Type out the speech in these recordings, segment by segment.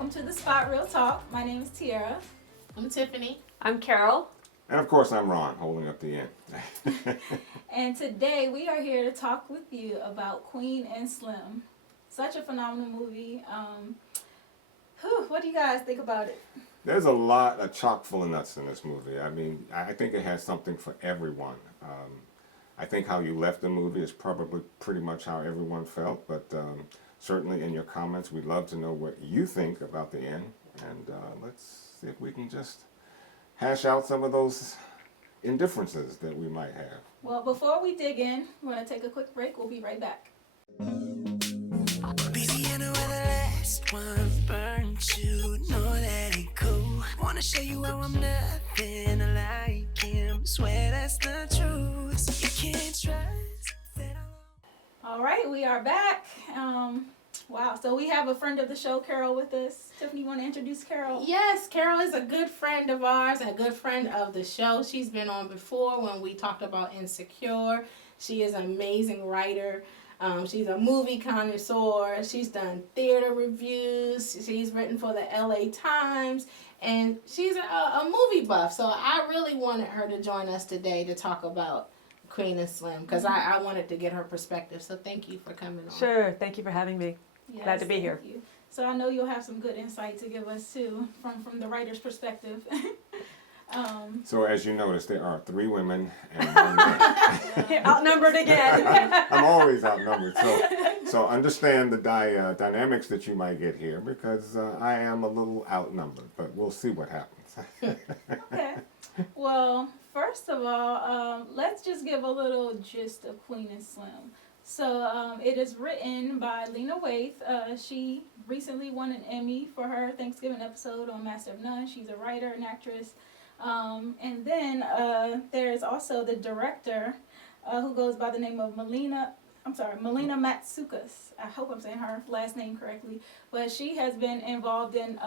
welcome to the Spot Real Talk. My name is Tiara. I'm Tiffany. I'm Carol. And of course, I'm Ron, holding up the end. And today we are here to talk with you about Queen and Slim. Such a phenomenal movie. What do you guys think about it? There's a chock full of nuts in this movie. I mean, I think it has something for everyone. I think how you left the movie is probably pretty much how everyone felt, but certainly in your comments, we'd love to know what you think about the end. And let's see if we can just hash out some of those indifferences that we might have. Well, before we dig in, we're going to take a quick break. We'll be right back. Louisiana where the last one burnt you. Know that ain't cool. Wanna show you how I'm nothing like him. Swear that's the truth. So you can't trust that All right, we are back. Wow, so we have a friend of the show, Carol, with us. Tiffany, you want to introduce Carol? Yes, Carol is a good friend of ours and a good friend of the show. She's been on before when we talked about Insecure. She is an amazing writer. She's a movie connoisseur. She's done theater reviews. She's written for the LA Times. And she's a movie buff. So I really wanted her to join us today to talk about Queen and Slim because I wanted to get her perspective. So thank you for coming on. Sure. Thank you for having me. Yes, Glad to be here. thank you. So I know you'll have some good insight to give us too, from the writer's perspective. So as you notice, there are 3 women and 1 man. Outnumbered again. I'm always outnumbered. So understand the dynamics that you might get here because I am a little outnumbered, but we'll see what happens. Okay. Well, first of all, let's just give a little gist of Queen and Slim. So it is written by Lena Waithe. She recently won an Emmy for her Thanksgiving episode on Master of None. She's a writer and actress. And then there's also the director who goes by the name of Melina Matsoukas. I hope I'm saying her last name correctly. But she has been involved in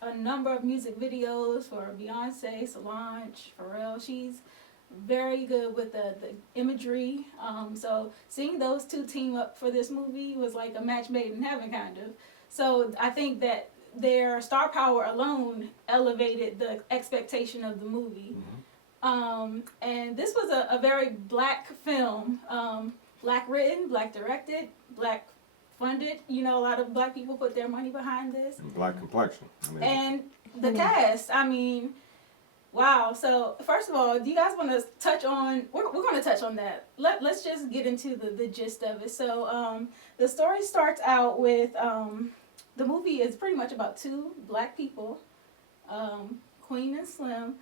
a number of music videos for Beyonce, Solange, Pharrell. She's very good with the imagery. So seeing those 2 team up for this movie was like a match made in heaven, kind of. So I think that their star power alone elevated the expectation of the movie. Mm-hmm. And this was a very black film. Black written, black directed, black funded. You know, a lot of black people put their money behind this. And black complexion. And the cast, I mean, wow. So first of all, do you guys want to touch on, we're going to touch on that. Let's just get into the gist of it. So the story starts out with, the movie is pretty much about 2 black people, Queen and Slim.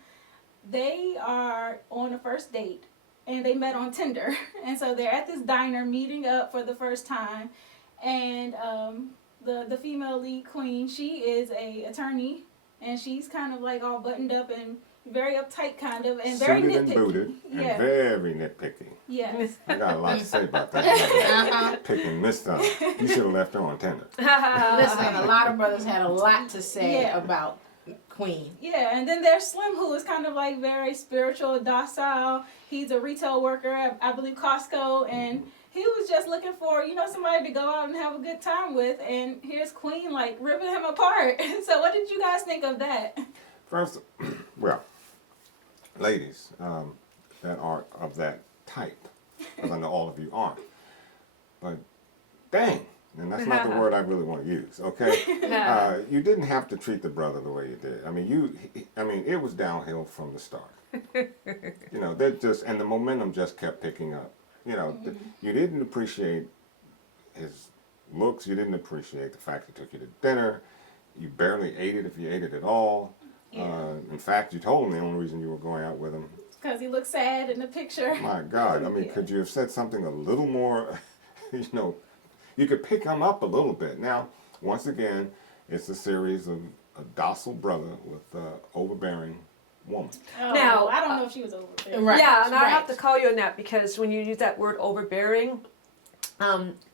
They are on a first date and they met on Tinder. And so they're at this diner meeting up for the first time. And the female lead, Queen, she is a attorney. And she's kind of like all buttoned up and very uptight kind of, and very suited nitpicky. and booted, and very nitpicky. Yes. I got a lot to say about that. Picking this stuff. You should have left her on Tinder. Listen, a lot of brothers had a lot to say about Queen. Yeah, and then there's Slim, who is kind of like very spiritual, docile. He's a retail worker at, I believe, Costco, and he was just looking for, somebody to go out and have a good time with, and here's Queen, like, ripping him apart. So what did you guys think of that? First, well, ladies that are of that type, because I know all of you aren't, but dang, and that's not the word I really want to use, okay? You didn't have to treat the brother the way you did. I mean, it was downhill from the start. And the momentum just kept picking up. You didn't appreciate his looks. You didn't appreciate the fact he took you to dinner. You barely ate it if you ate it at all. Yeah. In fact, you told him the only reason you were going out with him. Because he looked sad in the picture. My God. I mean, could you have said something a little more, you could pick him up a little bit. Now, once again, it's a series of a docile brother with an overbearing woman. Oh, Now, I don't know if she was overbearing. Right. Yeah, and I have to call you on that because when you use that word overbearing,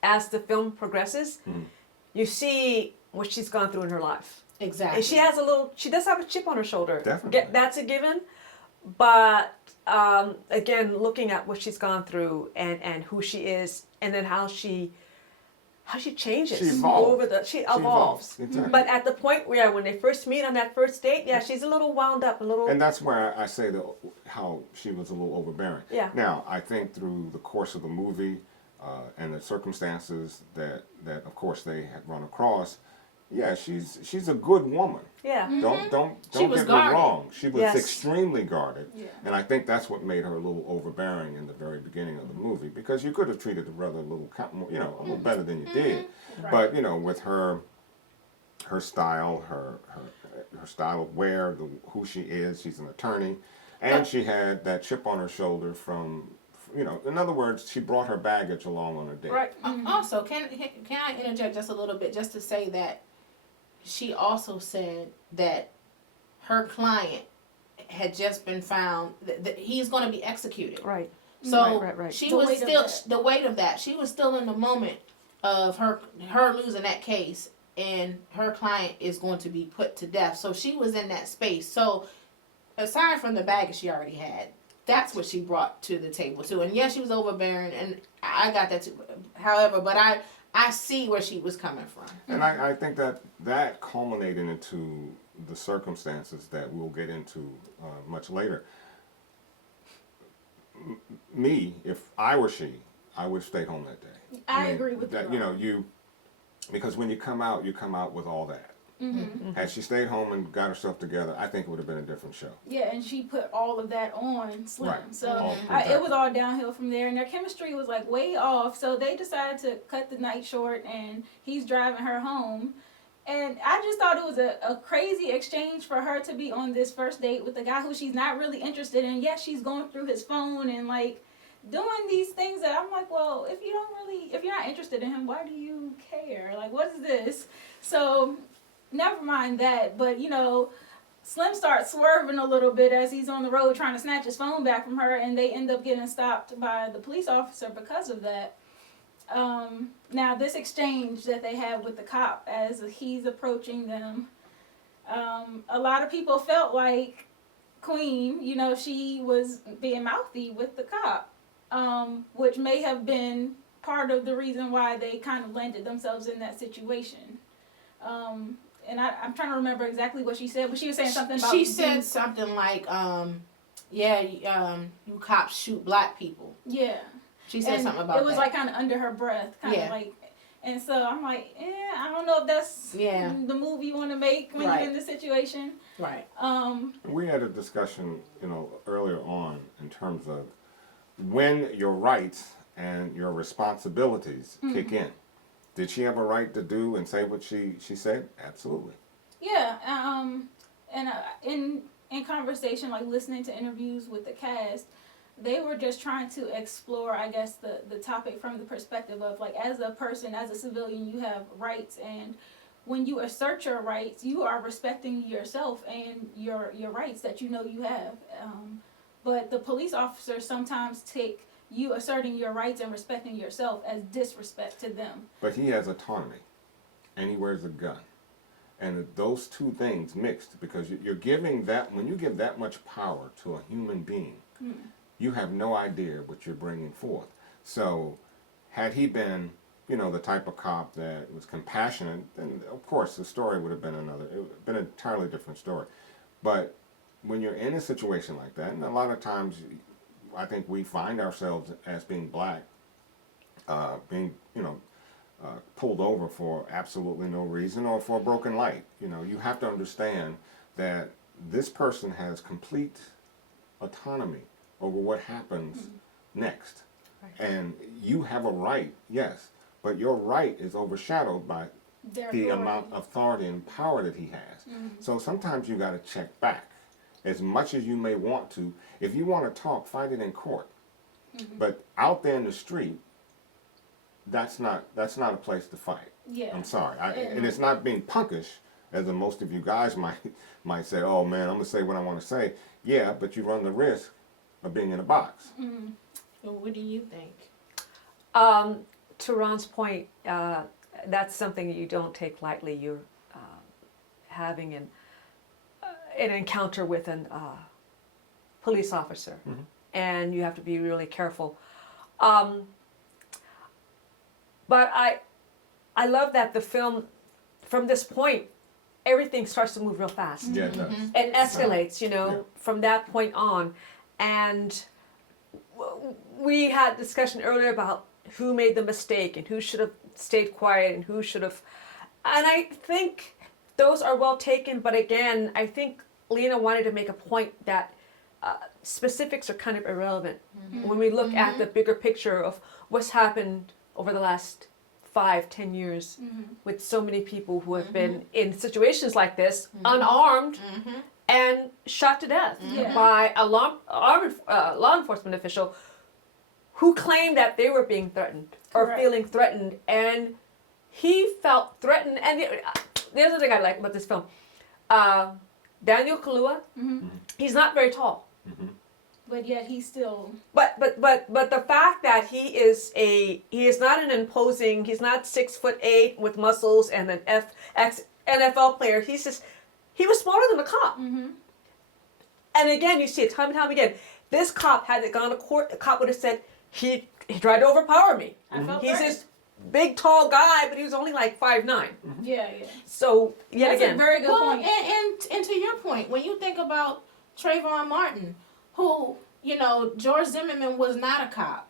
as the film progresses, you see what she's gone through in her life. Exactly. And she does have a chip on her shoulder. Definitely. That's a given. But again, looking at what she's gone through and who she is, and then how she how she changes She evolves. she She evolves. Exactly. But at the point where when they first meet on that first date, yeah, she's a little wound up, a little. And that's where I say that how she was a little overbearing. Yeah. Now, I think through the course of the movie and the circumstances that of course they had run across, yeah, she's a good woman. Yeah. Don't She was get guarded. me wrong. She was Yes. extremely guarded, Yeah. and I think that's what made her a little overbearing in the very beginning of the movie, because you could have treated the brother a little, a little better than you did. But with her style, her style of wear, who she is, she's an attorney, and she had that chip on her shoulder from. In other words, she brought her baggage along on her date. Right. Also, can I interject just a little bit just to say that she also said that her client had just been found that he's going to be executed. Right. So Right. she The was weight of still that. the weight of that. She was still in the moment of her losing that case, and her client is going to be put to death. So she was in that space. So aside from the baggage she already had, that's what she brought to the table too. And yes, she was overbearing, and I got that too. However, but I see where she was coming from. And I think that culminated into the circumstances that we'll get into much later. Me, if I were she, I would have stayed home that day. I agree with that. you. Because when you come out with all that. Had she stayed home and got herself together, I think it would have been a different show. Yeah, and she put all of that on Slim. Right. So it was all downhill from there. And their chemistry was like way off. So they decided to cut the night short, and he's driving her home. And I just thought it was a crazy exchange for her to be on this first date with a guy who she's not really interested in. Yes, she's going through his phone and like doing these things that I'm like, well, if you're not interested in him, why do you care? Like, what is this? So never mind that, but Slim starts swerving a little bit as he's on the road trying to snatch his phone back from her, and they end up getting stopped by the police officer because of that. Now, this exchange that they have with the cop as he's approaching them, a lot of people felt like Queen, she was being mouthy with the cop, which may have been part of the reason why they kind of landed themselves in that situation. And I'm trying to remember exactly what she said, but she was saying something about... She said something like, you cops shoot black people. Yeah. She said And something about that. it was like kind of under her breath, kind of like... And so I'm like, I don't know if that's the move you want to make when you're in this situation. Right. We had a discussion, earlier on in terms of when your rights and your responsibilities kick in. Did she have a right to do and say what she said? Absolutely. Yeah, and in conversation, like listening to interviews with the cast, they were just trying to explore, I guess, the topic from the perspective of, like, as a person, as a civilian, you have rights, and when you assert your rights, you are respecting yourself and your rights that you have. But the police officers sometimes take you asserting your rights and respecting yourself as disrespect to them. But he has autonomy, and he wears a gun. And those two things mixed, because you're giving that, when you give that much power to a human being, you have no idea what you're bringing forth. So had he been, the type of cop that was compassionate, then of course the story would have been it would have been an entirely different story. But when you're in a situation like that, and a lot of times I think we find ourselves as being black, being, pulled over for absolutely no reason or for a broken light. You have to understand that this person has complete autonomy over what happens next. Right. And you have a right, yes, but your right is overshadowed by the amount of authority and power that he has. So sometimes you got to check back. As much as you may want to, if you want to talk, fight it in court. But out there in the street, that's not a place to fight. Yeah. I'm sorry, and it's not being punkish, as most of you guys might say. Oh man, I'm gonna say what I want to say. Yeah, but you run the risk of being in a box. Well, what do you think? To Ron's point, that's something that you don't take lightly. You're having an encounter with a police officer, and you have to be really careful. But I love that the film, from this point, everything starts to move real fast. Yeah, it does. It escalates, you know, Yeah. from that point on. And we had discussion earlier about who made the mistake and who should have stayed quiet and who should have. And I think those are well taken, but again, I think Lena wanted to make a point that specifics are kind of irrelevant when we look at the bigger picture of what's happened over the last 5-10 years with so many people who have been in situations like this, unarmed and shot to death Yeah. by a law enforcement official who claimed that they were being threatened or Correct. feeling threatened, and he felt threatened. And the other thing I like about this film, Daniel Kaluuya, he's not very tall. But yet he's still. But the fact that he is not an imposing, he's not 6'8" with muscles and an NFL player. He was smaller than a cop. And again, you see it time and time again. This cop, had it gone to court, the cop would have said he tried to overpower me. I felt He's threatened. this big tall guy, but he was only like 5'9". Yeah. So yet That's again, a very good Well, point. and to your point, when you think about Trayvon Martin, who, you know, George Zimmerman was not a cop,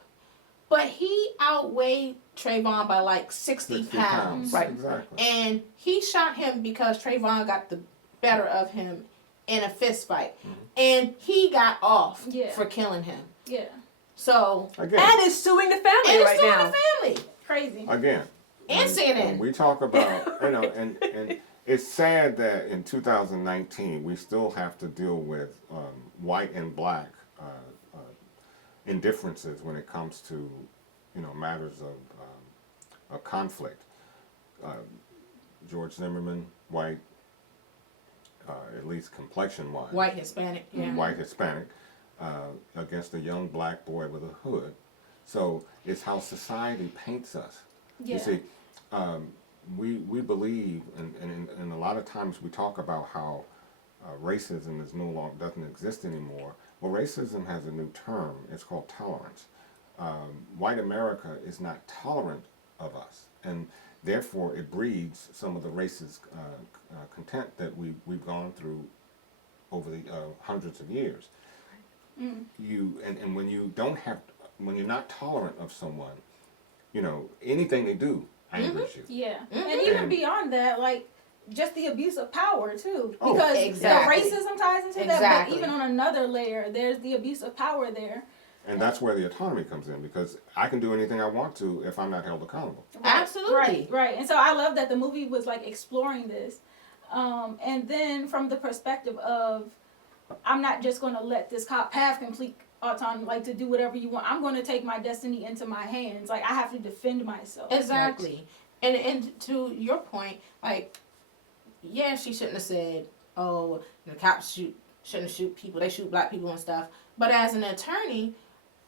but he outweighed Trayvon by like 60 pounds. Right. Exactly. And he shot him because Trayvon got the better of him in a fist fight. And he got off Yeah. for killing him. Yeah. So, Again, and is suing the family and right it's still now. the family. Crazy. again, And when CNN. we talk about, you know, and it's sad that in 2019 we still have to deal with white and black indifferences when it comes to, you know, matters of conflict. George Zimmerman, white, at least complexion-wise, White Hispanic. Yeah. white Hispanic, against a young black boy with a hood. So it's how society paints us. Yeah. You see, we believe, and a lot of times we talk about how racism is no longer doesn't exist anymore. Well, racism has a new term. It's called tolerance. White America is not tolerant of us, and therefore it breeds some of the racist content that we've gone through over the hundreds of years. And when you don't have, when you're not tolerant of someone, you know, anything they do angers you. Yeah. And even And- beyond that, like just the abuse of power too. Oh, Because exactly. the racism ties into that, Exactly. but even on another layer, there's the abuse of power there. And that's where the autonomy comes in, because I can do anything I want to if I'm not held accountable. Absolutely. Right. And so I love that the movie was like exploring this. And then from the perspective of, I'm not just going to let this cop have complete autonomy, like to do whatever you want. I'm going to take my destiny into my hands. Like I have to defend myself. Exactly. And to your point, like, yeah, she shouldn't have said, oh, the cops shouldn't shoot people. They shoot black people and stuff. But as an attorney,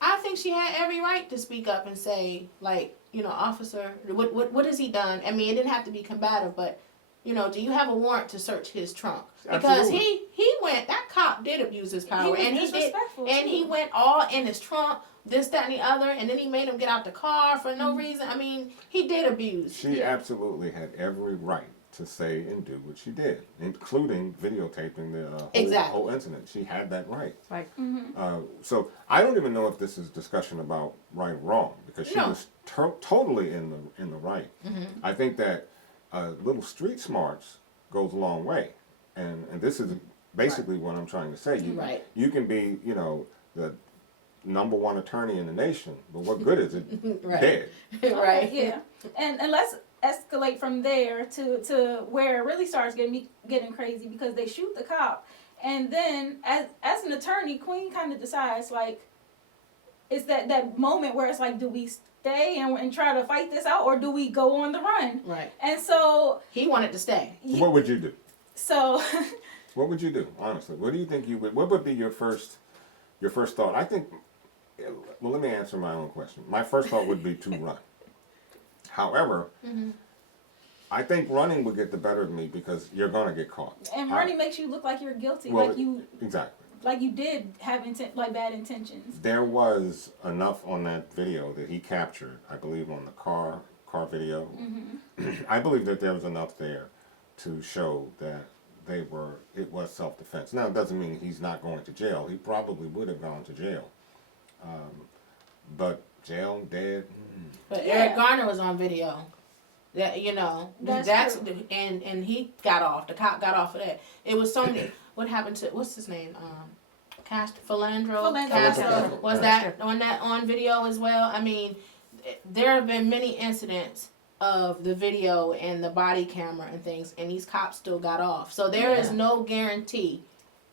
I think she had every right to speak up and say, like, you know, officer, what has he done? I mean, it didn't have to be combative, but, you know, do you have a warrant to search his trunk? Because Absolutely. he went, that cop did abuse his power. was and he did, disrespectful, and too. he went all in his trunk, this, that, and the other, and then he made him get out the car for no reason. I mean, he did abuse. She absolutely had every right to say and do what she did, including videotaping the Exactly. whole incident. She had that right. Right. So I don't even know if this is discussion about right or wrong, because she No. was totally in the right. I think that little street smarts goes a long way, and this is basically what I'm trying to say. Right. You can be, you know, the #1 attorney in the nation, but what good is it? Right. Dead. Right. Yeah. And let's escalate from there to where it really starts getting crazy, because they shoot the cop, and then as an attorney, Queen kind of decides, like, it's that moment where it's like, do we stay and try to fight this out, or do we go on the run? Right. And so He wanted to stay. What would you do? so What would you do, honestly? What do you think you would? What would be your first thought? I think. Well, let me answer my own question. My first thought would be to run. However, I think running would get the better of me, because you're gonna get caught. and running makes you look like you're guilty, Well, like you did have bad intentions. There was enough on that video that he captured, I believe, on the car car video. Mm-hmm. I believe that there was enough there to show that it was self-defense. Now, it doesn't mean he's not going to jail. He probably would have gone to jail. But jail, dead. But Yeah. Eric Garner was on video. That That's true. and he got off. The cop got off of that. It was so many. What happened to what's his name? Philandro Castro. Was that on video as well? I mean, there have been many incidents of the video and the body camera and things, and these cops still got off. So there is no guarantee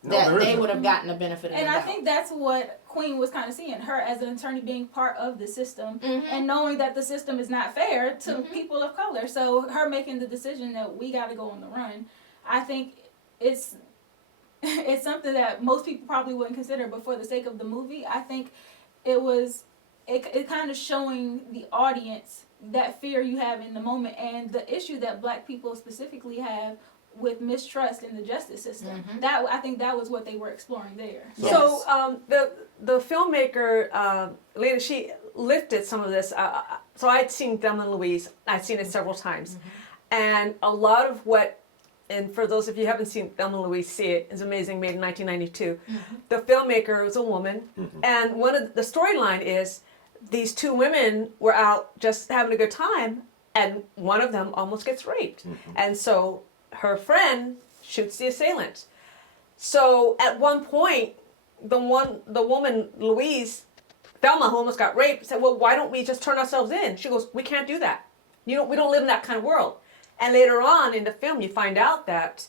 that they would have gotten the benefit of And the I doubt. think that's what Queen was kind of seeing, her as an attorney being part of the system and knowing that the system is not fair to people of color. So her making the decision that we got to go on the run, I think it's something that most people probably wouldn't consider, but for the sake of the movie, I think it kind of showing the audience that fear you have in the moment and the issue that black people specifically have with mistrust in the justice system. That I think that was what they were exploring there. So the filmmaker, Lena, she lifted some of this. So I'd seen Thelma and Louise. I'd seen it several times. And a lot of what, and for those of you who haven't seen Thelma and Louise, see it. It's amazing, made in 1992. The filmmaker was a woman. And one of the storyline is these two women were out just having a good time, and one of them almost gets raped. And so her friend shoots the assailant. So at one point, the woman, Louise, Thelma, who almost got raped, said, well, why don't we just turn ourselves in? She goes, we can't do that. We don't live in that kind of world. And later on in the film, you find out that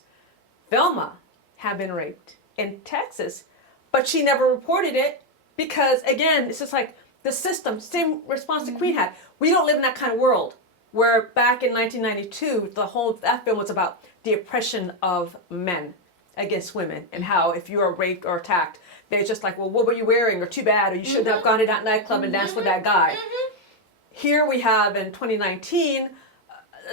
Thelma had been raped in Texas, but she never reported it because, again, it's just like the system, same response the Queen had. We don't live in that kind of world. Where back in 1992, that film was about the oppression of men against women and how if you are raped or attacked, they're just like, well, what were you wearing? Or too bad, or you shouldn't have gone to that nightclub and danced with that guy. Here we have in 2019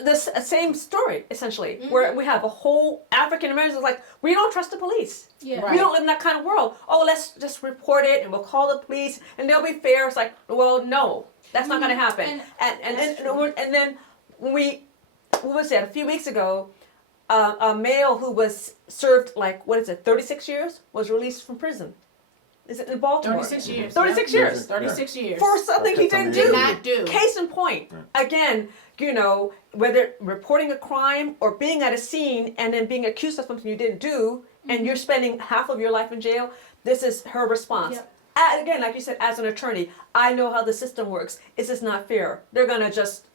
this same story essentially, where we have a whole African Americans like we don't trust the police. Yeah. Right. We don't live in that kind of world. Oh, let's just report it and we'll call the police and they'll be fair. It's like, well, no, that's not going to happen. And then what was that? A few weeks ago, a male who was served 36 years was released from prison. Is it in Baltimore? 36 years. 36 Yeah. years. 36 years. For something he didn't Did do. not do. Case in point. Again, whether reporting a crime or being at a scene and then being accused of something you didn't do and you're spending half of your life in jail, this is her response. Yep. Again, like you said, as an attorney, I know how the system works. It's just not fair. They're going to just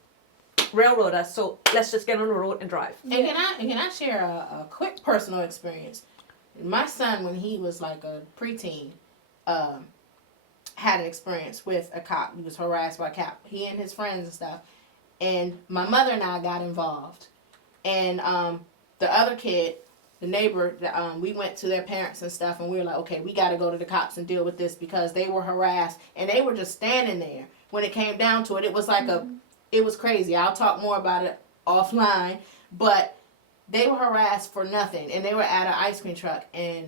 railroad us, so let's just get on the road and drive. And can I share a quick personal experience? My son, when he was like a preteen, had an experience with a cop. He was harassed by a cop. He and his friends and stuff. And my mother and I got involved. And the other kid, the neighbor, we went to their parents and stuff, and we were like, okay, we got to go to the cops and deal with this because they were harassed. And they were just standing there. When it came down to it, it was like it was crazy. I'll talk more about it offline. But they were harassed for nothing. And they were at an ice cream truck. And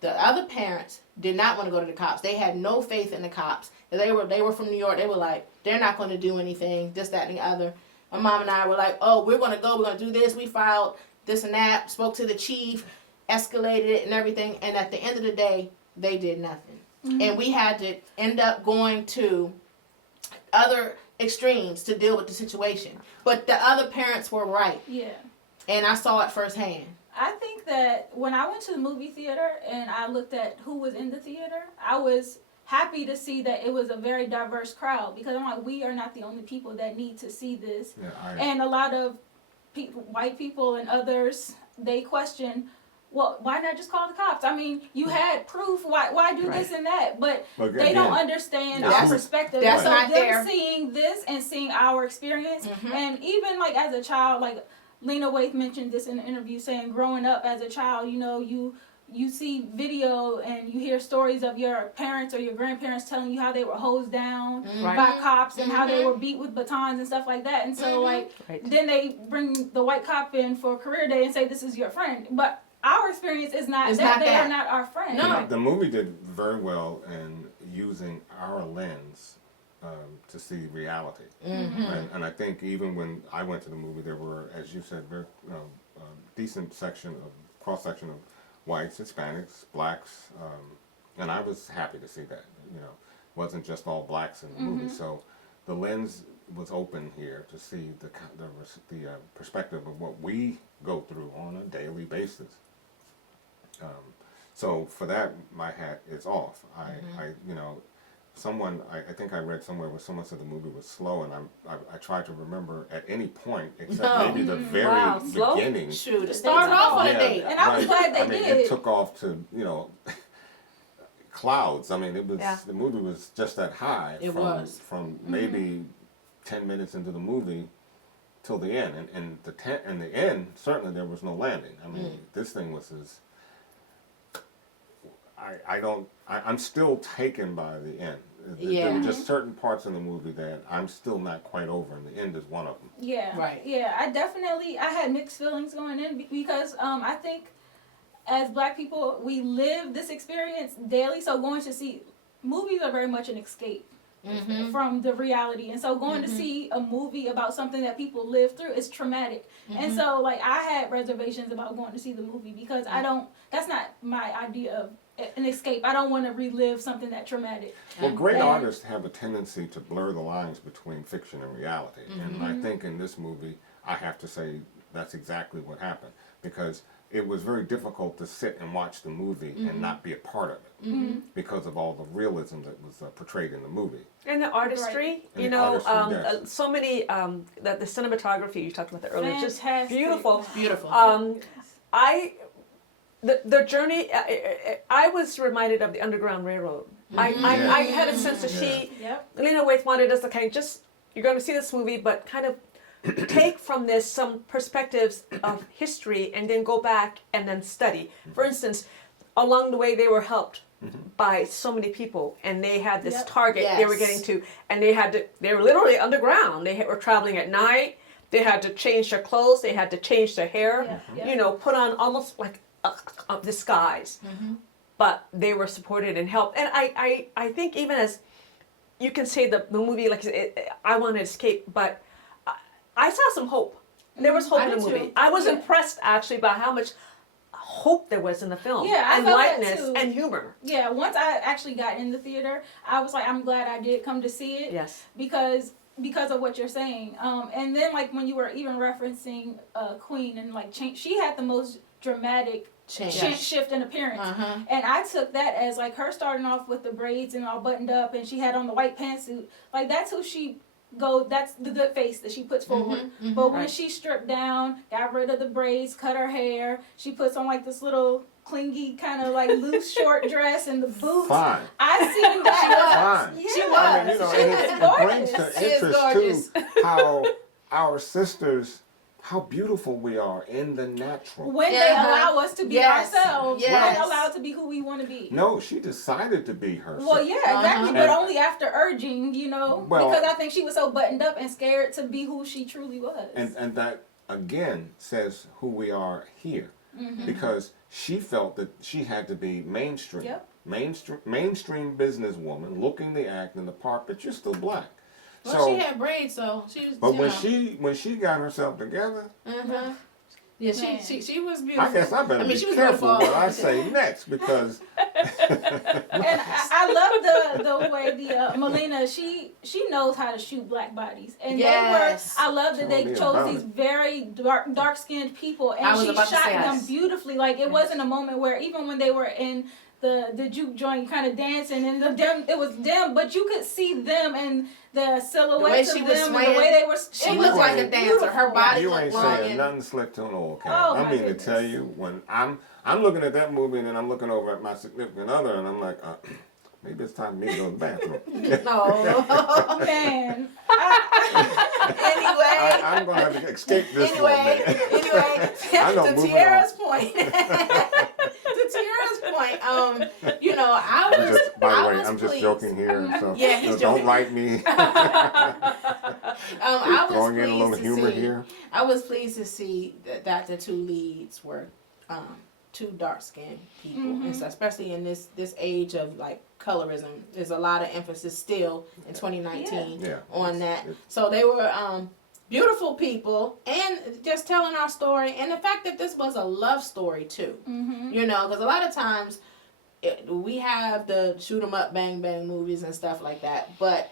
the other parents did not want to go to the cops. They had no faith in the cops. They were from New York. They were like, they're not going to do anything, this, that, and the other. My mom and I were like, oh, we're going to go. We're going to do this. We filed this and that, spoke to the chief, escalated it and everything. And at the end of the day, they did nothing. And we had to end up going to other extremes to deal with the situation. But the other parents were right. Yeah. And I saw it firsthand. I think that when I went to the movie theater and I looked at who was in the theater, I was happy to see that it was a very diverse crowd because I'm like, we are not the only people that need to see this. And a lot of people, white people and others, they question, well, why not just call the cops? I mean, you had proof. Why do this and that? But they don't understand our perspective. That's so not them fair. Seeing this and seeing our experience, and even like as a child, like Lena Waithe mentioned this in an interview, saying growing up as a child, you see video and you hear stories of your parents or your grandparents telling you how they were hosed down by cops and how they were beat with batons and stuff like that. And so then they bring the white cop in for career day and say, this is your friend. But our experience is not that. They are not our friend. No. The movie did very well in using our lens to see reality. Mm-hmm. And I think even when I went to the movie, there were, as you said, very decent cross section of whites, Hispanics, blacks, and I was happy to see that. You know, it wasn't just all blacks in the movie. So the lens was open here to see the perspective of what we go through on a daily basis. So for that, my hat is off. I you know, I think I read somewhere where someone said the movie was slow, and I tried to remember at any point except maybe the very Wow, slow? beginning. Shoot, it started off on a date. And I was glad they I mean, did. it took off to, you know, clouds. I mean, it was Yeah. the movie was just that high. It from, was. from maybe 10 minutes into the movie till the end, and in the end certainly there was no landing. I mean, this thing was as I'm still taken by the end. There were just certain parts in the movie that I'm still not quite over, and the end is one of them. Yeah. Right. Yeah, I had mixed feelings going in because I think as black people, we live this experience daily. So going to see movies are very much an escape from the reality. And so going to see a movie about something that people live through is traumatic. And so like I had reservations about going to see the movie because that's not my idea of an escape. I don't want to relive something that traumatic. Well, great artists have a tendency to blur the lines between fiction and reality. And I think in this movie, I have to say that's exactly what happened. Because it was very difficult to sit and watch the movie and not be a part of it. Because of all the realism that was portrayed in the movie. And the artistry, And you the know, artistry, yes. so many, the cinematography, you talked about that earlier, just Fantastic. beautiful. Beautiful. The journey, I was reminded of the Underground Railroad. I had a sense that Lena Waithe wanted us to kind of just, you're going to see this movie, but kind of take from this some perspectives of history and then go back and then study. For instance, along the way they were helped by so many people, and they had this target they were getting to, and they were literally underground. They were traveling at night. They had to change their clothes. They had to change their hair. You know, put on almost like a disguise. But they were supported and helped. And I think even as you can say the movie, like I want to escape, but I saw some hope. There was hope in the movie. Too. I was impressed actually by how much hope there was in the film. Yeah, I and felt that lightness too. and humor. Yeah, once I actually got in the theater, I was like, I'm glad I did come to see it. Yes. Because of what you're saying. And then like when you were even referencing Queen and like change, she had the most dramatic shift in appearance. And I took that as like her starting off with the braids and all buttoned up, and she had on the white pantsuit. Like that's who she that's the good face that she puts forward. But when she stripped down, got rid of the braids, cut her hair, she puts on like this little clingy kind of like loose short dress and the boots. Fine. I seen that. Fine. She I mean, you know, She and was it brings gorgeous. to She is interest too how our sisters, how beautiful we are in the natural. When they allow us to be ourselves, Yes. when allowed to be who we want to be. No, she decided to be herself. Well, yeah, exactly, but And- only after urging, you know, Well- because I think she was so buttoned up and scared to be who she truly was. And that again says who we are here, because she felt that she had to be mainstream, mainstream businesswoman, looking the act in the part, but you're still black. Well, she had braids, so she was. But when she got herself together, yeah, she was beautiful. I guess I better she be was careful beautiful. what I say next, because And I love the way the Melina, she knows how to shoot black bodies, and I love that they chose these very dark skinned people, and she shot them beautifully. Like it wasn't a moment where even when they were in the juke joint kind of dancing and it was them, but you could see them and the silhouettes of them and the way they were. She looked like a dancer. Her body you looked ain't long. saying nothing slick to an old cat. Oh, I my mean goodness. to tell you, when I'm looking at that movie and then I'm looking over at my significant other and I'm like, maybe it's time for me to go to the bathroom. No. Man, Anyway. I'm going to have to escape this for a minute. Anyway, I know, to moving Tiara's point. To Tiara's point, you know, I was. By the way, was I'm just pleased. joking here, so, Yeah, he's so don't joking. write me. I was Throwing in a little pleased to humor see. here. I was pleased to see that the two leads were to dark skinned people, Mhm. and so especially in this age of like colorism. There's a lot of emphasis still in 2019 Yeah. on that. So they were beautiful people, and just telling our story, and the fact that this was a love story too. Mhm. You know, because a lot of times we have the shoot 'em up, bang bang movies and stuff like that, but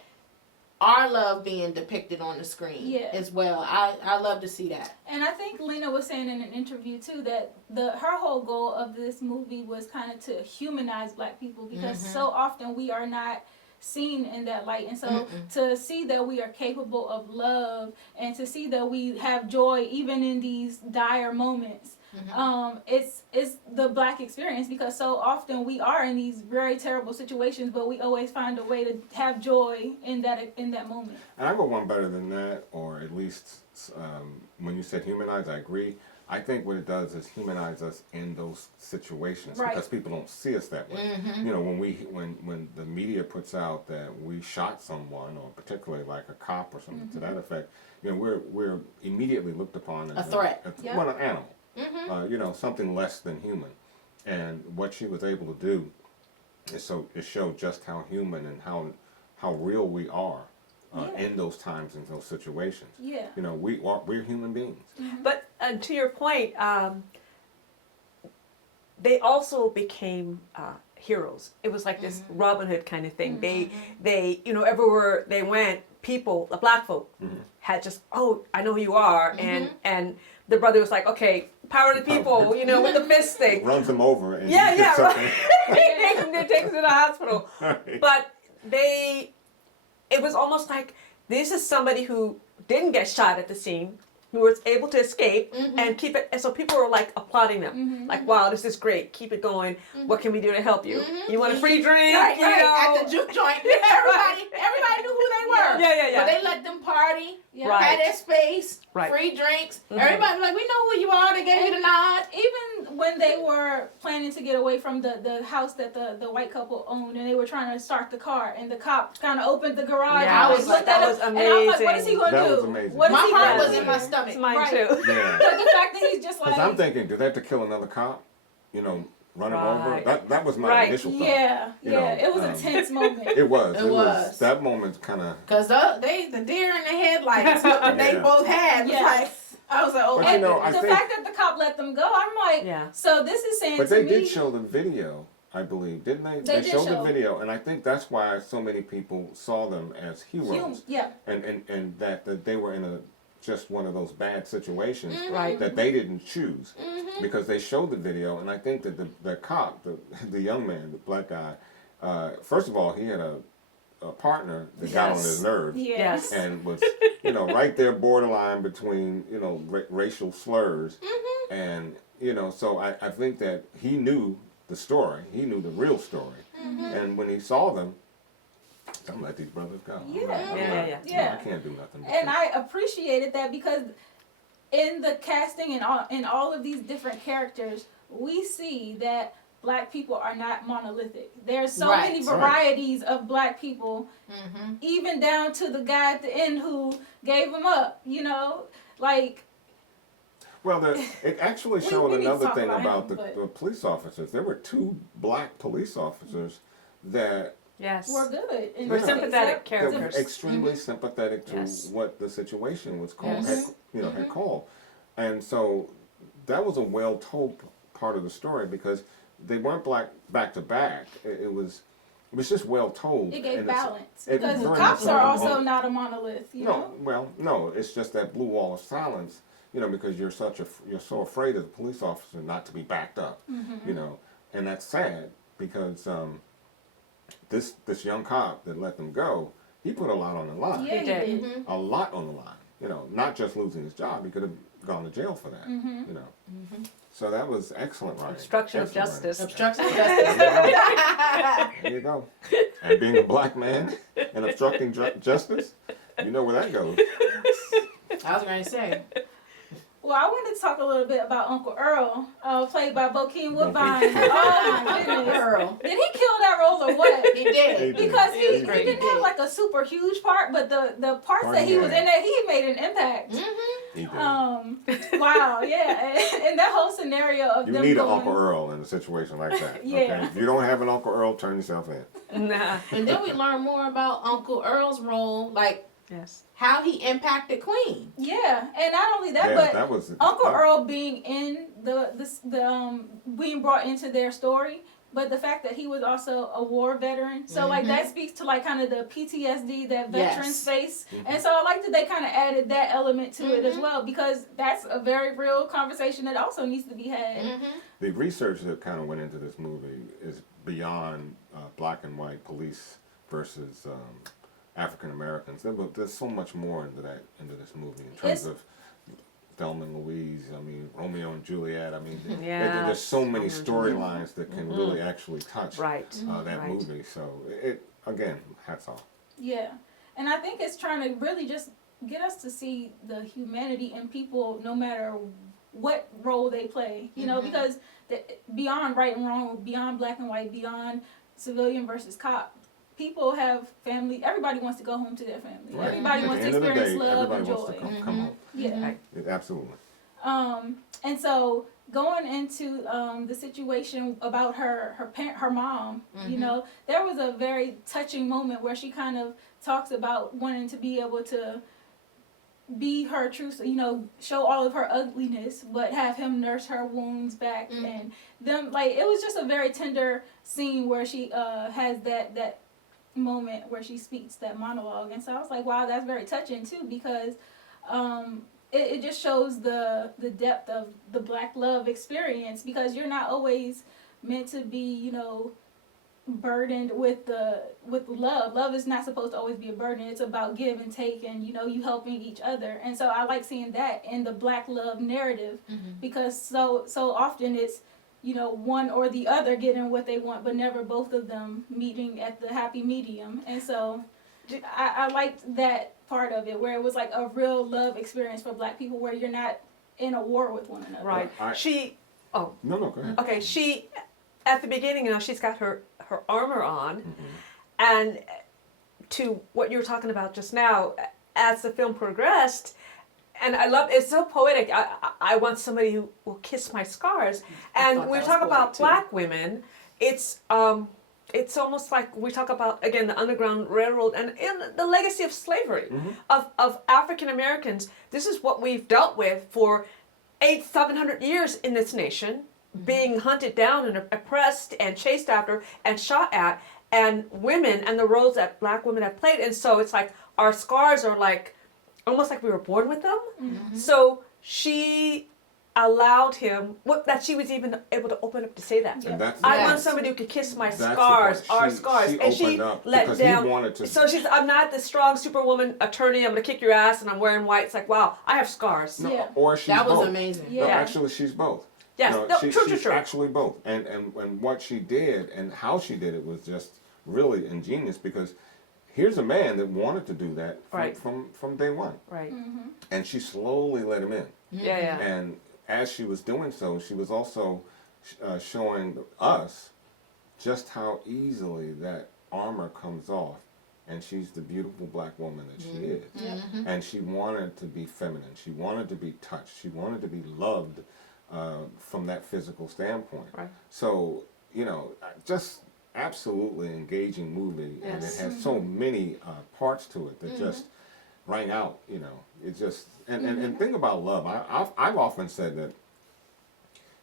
our love being depicted on the screen Yeah. as well. I love to see that. And I think Lena was saying in an interview too that her whole goal of this movie was kind of to humanize Black people, because so often we are not seen in that light, and so to see that we are capable of love and to see that we have joy even in these dire moments, it's the Black experience, because so often we are in these very terrible situations, but we always find a way to have joy in that moment. And I go one better than that, or at least when you said humanize, I agree. I think what it does is humanize us in those situations, Right. because people don't see us that way. You know, when the media puts out that we shot someone, or particularly like a cop or something to that effect, you know, we're immediately looked upon as A threat. well, an animal. You know, something less than human. And what she was able to do is it showed just how human and how real we are in those times, in those situations. Yeah. You know, we're human beings. But to your point, they also became heroes. It was like this Robin Hood kind of thing. They, you know, everywhere they went, people, the Black folk, had just, oh, I know who you are, and the brother was like, okay, power to the people, you know, with the fist thing. Runs them over and Yeah, he gets yeah, something. they take him to the hospital. Right. But it was almost like this is somebody who didn't get shot at the scene, who was able to escape and keep it. And so people were like applauding them, like, "Wow, this is great! Keep it going. What can we do to help you? You want a free drink? Right, you know?" at the juke joint. Everybody knew who they were. Yeah. But they let them party, Yeah. had their space, Right. free drinks. Everybody was like, we know who you are. They gave you the nod. Even when they were planning to get away from the house that the white couple owned, and they were trying to start the car, and the cop kind of opened the garage, Yeah, and was looked that at was him, and I was like, what is he amazing. gonna That do? was amazing. What is My he heart gonna was do? in my stomach. It's mine Right. too. Yeah. But the fact that he's just like, Because I'm thinking, do they have to kill another cop? You know, run him over? Right. That was my Right. initial thought. yeah, You know, it was a tense moment. It was. It was. That moment kind of. Because the deer in the headlights that they Yeah. both had was Yes. like, I was like, oh But my you know, goodness. I The think- fact that the cop let them go, I'm like, Yeah. so this is saying But to they me, did show the video, I believe, didn't they? They did showed show. the video, and I think that's why so many people saw them as heroes, yeah, and that they were in just one of those bad situations Right. that they didn't choose, because they showed the video, and I think that the cop, the young man, the Black guy, first of all, he had a partner that got on Yes. his nerves. Yes. And was, you know, right there borderline between, you know, racial slurs. And, you know, so I think that he knew the story. He knew the real story. And when he saw them, I'm let these brothers go. Yeah. No, I can't do nothing. and I appreciated that, because in the casting and in all of these different characters, we see that Black people are not monolithic. There's so Right. many Right. varieties of Black people, even down to the guy at the end who gave them up. You know, like, Well, it actually We- showed we need to another talk thing about about him, the but- police officers. There were 2 Black police officers that Yes. we're good. And We're we sympathetic accept- that were characters. extremely sympathetic to Yes. what the situation was called, Yes. had called, and so that was a well told part of the story, because they weren't Black back to back. It was just well told. It gave and it's- balance, it because very cops much are so. also not a monolith. You know. No, it's just that blue wall of silence, you know, because you're so afraid of the police officer not to be backed up, you know, and that's sad, because this young cop that let them go, he put a lot on the line, Yeah, He did. did. a lot on the line, you know, not just losing his job, he could have gone to jail for that, you know. So that was excellent writing. Obstruction of Excellent justice. Obstruction of writing. justice. There you go. And being a Black man and obstructing justice, you know where that goes. I was going to say. Well, I wanted to talk a little bit about Uncle Earl, played by Bokeem Woodbine. Oh my goodness. Earl. Did he kill that role or what? He did. He did. Because he He didn't have like a super huge part, but the parts Part that he he was had. in there, he made an impact. Mm-hmm. He did. Wow, yeah, and that whole scenario of You them need an going, Uncle Earl in a situation like that. Yeah. Okay? If you don't have an Uncle Earl, turn yourself in. Nah. And then we learn more about Uncle Earl's role, like Yes. how he impacted Queen. Yeah, and not only that, Yeah, but that was Uncle that- Earl being in being brought into their story, but the fact that he was also a war veteran, so like that speaks to like kind of the PTSD that veterans Yes. face, and so I like that they kind of added that element to it as Mhm. well, because that's a very real conversation that also needs to be had. Mm-hmm. The research that kind of went into this movie is beyond black and white police versus African Americans. There's so much more into this movie in terms It's- of Thelma and Louise. I mean, Romeo and Juliet. I mean, Yeah. there's so many Romeo and Juliet. storylines that can really actually touch Right. that Right. movie. So it again, hats off. Yeah, and I think it's trying to really just get us to see the humanity in people, no matter what role they play. You know, because beyond right and wrong, beyond black and white, beyond civilian versus cop, people have family. Everybody wants to go home to their family. Right. Everybody At wants the to end of the experience day, love everybody and wants joy. to come home. Yeah. Right. Absolutely. And so going into the situation about her mom, you know, there was a very touching moment where she kind of talks about wanting to be able to be her true, you know, show all of her ugliness, but have him nurse her wounds back, and them, like, it was just a very tender scene where she has that moment where she speaks that monologue, and so I was like, wow, that's very touching too, because it just shows the depth of the black love experience, because you're not always meant to be, you know, burdened with love. Love is not supposed to always be a burden. It's about give and take, and you know, you helping each other. And so I like seeing that in the black love narrative, because so often it's, you know, one or the other getting what they want, but never both of them meeting at the happy medium. And so I liked that part of it, where it was like a real love experience for black people, where you're not in a war with one another. Right. No, go ahead. Okay, she, at the beginning, you know, she's got her armor on, and to what you were talking about just now, as the film progressed, and I love, it's so poetic. I want somebody who will kiss my scars. And thought when we that talk was about poetic, too. black women, it's almost like we talk about, again, the Underground Railroad and the legacy of slavery, of African Americans. This is what we've dealt with for 700 years in this nation, being hunted down and oppressed and chased after and shot at, and women and the roles that black women have played. And so it's like our scars are like almost like we were born with them. So she allowed him, that she was even able to open up to say that. And that's I Yes. want somebody who could kiss my That's the scars, point. our She- scars. she And she opened up let because he down. wanted to- So she's, I'm not the strong superwoman attorney, I'm going to kick your ass and I'm wearing white. It's like, wow, I have scars. No, Yeah. or she's That was both. amazing. Yeah. No, actually, she's both. Yes, No, no, true. she's actually both. And what she did and how she did it was just really ingenious, because here's a man that wanted to do that Right. from day one. Right. And she slowly let him in. Yeah, yeah. And as she was doing so, she was also showing us just how easily that armor comes off. And she's the beautiful black woman that she is. And she wanted to be feminine. She wanted to be touched. She wanted to be loved from that physical standpoint. Right. So, you know, just absolutely engaging movie. And it Yes. has so many parts to it that just rang out, you know. It just, and think about love. I've often said that,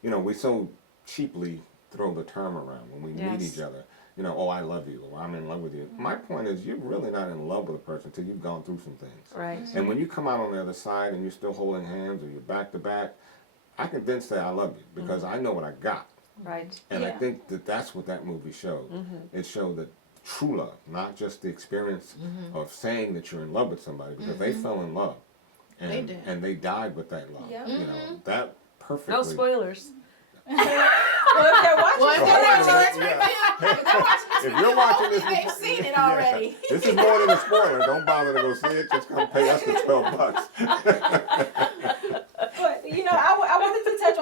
you know, we so cheaply throw the term around when we meet Yes. each other. You know, oh, I love you, or I'm in love with you. My point is, you're really not in love with a person until you've gone through some things. Right. And when you come out on the other side and you're still holding hands or you're back to back, I can then say I love you because I know what I got. Right. And I Yeah. think that that's what that movie showed. It showed that true love, not just the experience of saying that you're in love with somebody, because they fell in love. And They did. and they died with that love. Yep. You know, that perfectly. No spoilers. Well, if they're watching, Well, if they're they're watching watching this this review, if they're watching this If review, you're watching this, they've seen it already. This is more than a spoiler. Don't bother to go see it. Just come pay us the $12. but you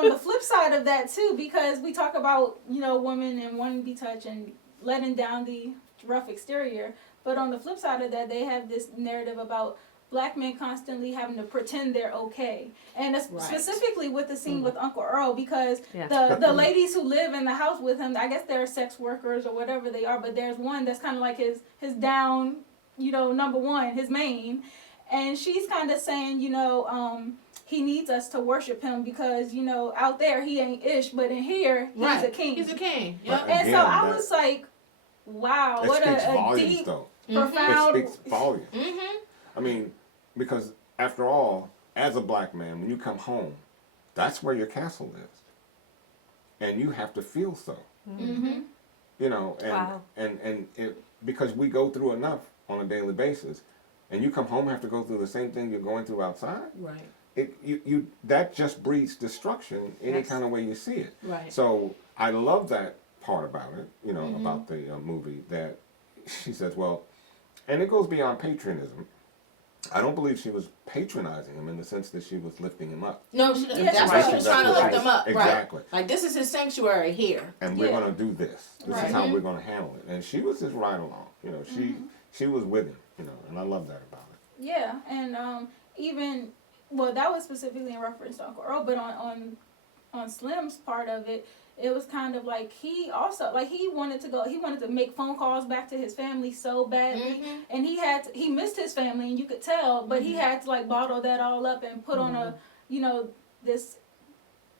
on the flip side of that too, because we talk about, women and wanting to be touched and letting down the rough exterior, but on the flip side of that, they have this narrative about black men constantly having to pretend they're okay, and it's Right. specifically with the scene with Uncle Earl, because Yeah. the ladies who live in the house with him, I guess they're sex workers or whatever they are, but there's one that's kind of like his down, number one, his main, and she's kind of saying, he needs us to worship him because, out there he ain't ish, but in here he's Right. a king. He's a king. But Yep. And so again, I was like, wow, it what speaks a volumes, deep, though. profound. It speaks volumes. Mm-hmm. I mean, because after all, as a black man, when you come home, that's where your castle is, and you have to feel so. Mm-hmm. Wow. And because we go through enough on a daily basis, and you come home and have to go through the same thing you're going through outside. Right. You that just breeds destruction any Yes. kind of way you see it. Right. So I love that part about it, about the movie, that she says, well, and it goes beyond patriotism. I don't believe she was patronizing him in the sense that she was lifting him up. No, Yeah, that's that's why right. she was trying to lift them up. Exactly. Right. Like, this is his sanctuary here. And we're Yeah. going to do this. This Right. is how we're going to handle it. And she was his ride along. She was with him, and I love that about it. Yeah, and even, well, that was specifically in reference to Uncle Earl, but on Slim's part of it, it was kind of like he also, like, he wanted to make phone calls back to his family so badly, Mm-hmm. and he missed his family, and you could tell, but he had to, like, bottle that all up and put on a,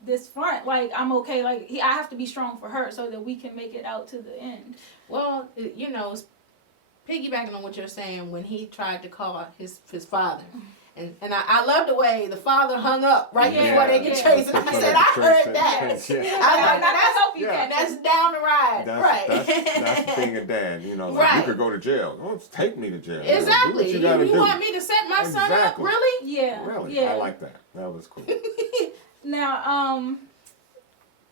this front, like, I'm okay, like, I have to be strong for her so that we can make it out to the end. Well, piggybacking on what you're saying, when he tried to call his father. And I love the way the father hung up right Yeah, before they could yeah. trace it. I said, I heard that. I was like, I'm not gonna help you, Yeah. Captain. that's down the ride. That's, right. that's the thing of dad, like, Right. you could go to jail. Don't take me to jail. Exactly. Do what you gotta do. want me to set my son up? Exactly. Really? Yeah, Really? yeah. I like that. That was cool. Now,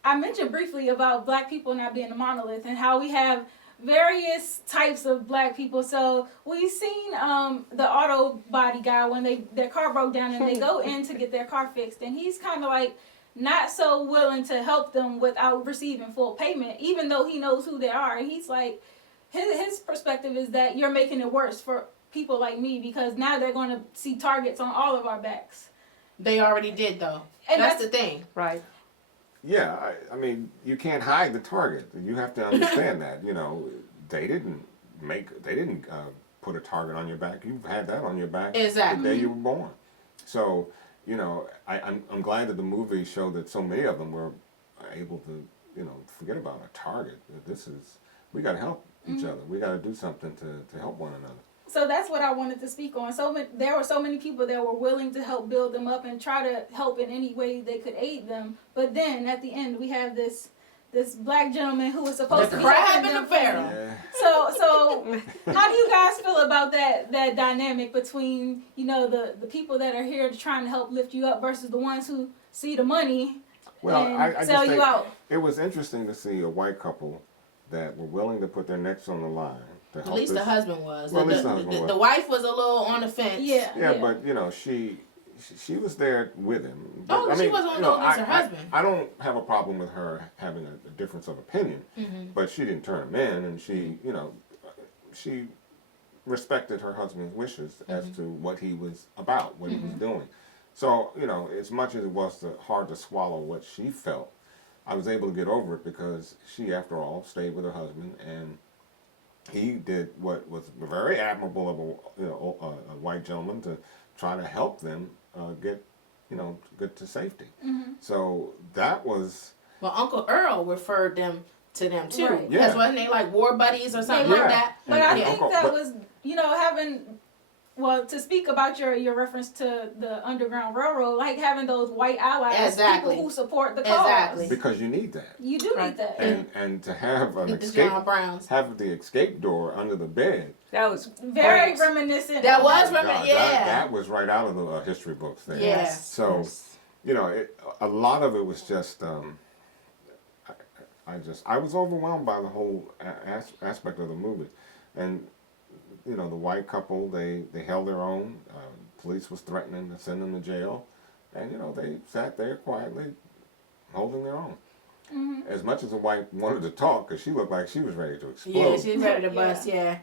I mentioned briefly about black people not being a monolith and how we have various types of black people. So we've seen the auto body guy when their car broke down and they go in to get their car fixed, and he's kind of like not so willing to help them without receiving full payment, even though he knows who they are. And he's like, his perspective is that you're making it worse for people like me because now they're going to see targets on all of our backs. They already did, though. And That's the thing. Right. Yeah, I mean, you can't hide the target. You have to understand that. They didn't put a target on your back. You've had that on your back Exactly. the day you were born. So, I'm glad that the movie showed that so many of them were able to, forget about a target. We got to help each other. We got to do something to help one another. So that's what I wanted to speak on. There were so many people that were willing to help build them up and try to help in any way they could aid them. But then at the end, we have this black gentleman who was supposed The to be crab helping in them. the barrel. Yeah. So how do you guys feel about that dynamic between the people that are here trying to help lift you up versus the ones who see the money Well, and I sell just you think out? it was interesting to see a white couple that were willing to put their necks on the line to help At least this. the husband was. Well, at least the husband was. The wife was a little on the fence. Yeah. Yeah, but she was there with him. Oh, But, she wasn't gonna go against her husband. I don't have a problem with her having a difference of opinion, Mm-hmm. but she didn't turn him in, and she respected her husband's wishes as Mm-hmm. to what he was about, what he was doing. So as much as it was hard to swallow what she felt, I was able to get over it because she, after all, stayed with her husband, and he did what was very admirable of a white gentleman to try to help them get to safety. Mm-hmm. So that was Well, Uncle Earl referred them to them too. Right. Yeah. That's wasn't they like war buddies or something They like were. that? But I And think Uncle- that but- was, having, well, to speak about your reference to the Underground Railroad, like having those white allies, Exactly. people who support the cause. Exactly. because you need that, You do Right. need that. and to have an With the escape, John Browns. have the escape door under the bed. That was Very great. reminiscent. That of was God, yeah. that was right out of the history books there. Yeah. So, a lot of it was just, I was overwhelmed by the whole aspect of the movie. And, the white couple, they held their own. Police was threatening to send them to jail. And, they sat there quietly, holding their own. Mhm. As much as the wife wanted to talk, because she looked like she was ready to explode. Yeah, she's ready to Yeah. bust. Yeah.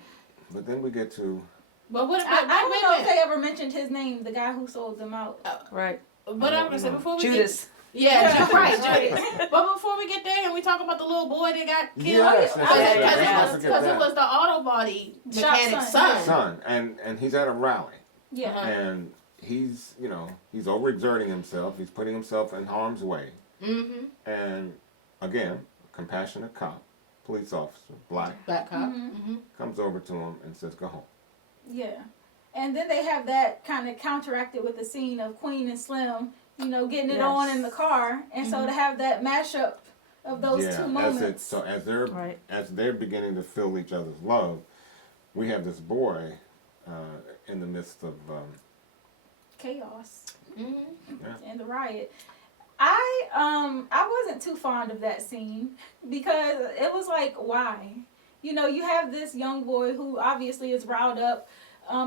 But then we get to But what I about? don't know if they ever mentioned his name, the guy who sold them out. Right. But I'm gonna say before we Judas. Yeah, you're right, Judas. But before we get there and we talk about the little boy that got killed, Yes, that's right. because Forget it was the auto body Shop's mechanic's son. son. and he's at a rally. Yeah. Uh-huh. And he's, he's overexerting himself. He's putting himself in harm's way. Mm-hmm. And again, compassionate cop, police officer, black, Black cop. Mhm. Mm-hmm. comes over to him and says, "Go home." Yeah. And then they have that kind of counteracted with the scene of Queen and Slim, getting it on in the car. And so to have that mashup of those two moments. As Right. they're beginning to feel each other's love, we have this boy in the midst of Chaos Mm-hmm. and the riot. I wasn't too fond of that scene because it was like, why? You have this young boy who obviously is riled up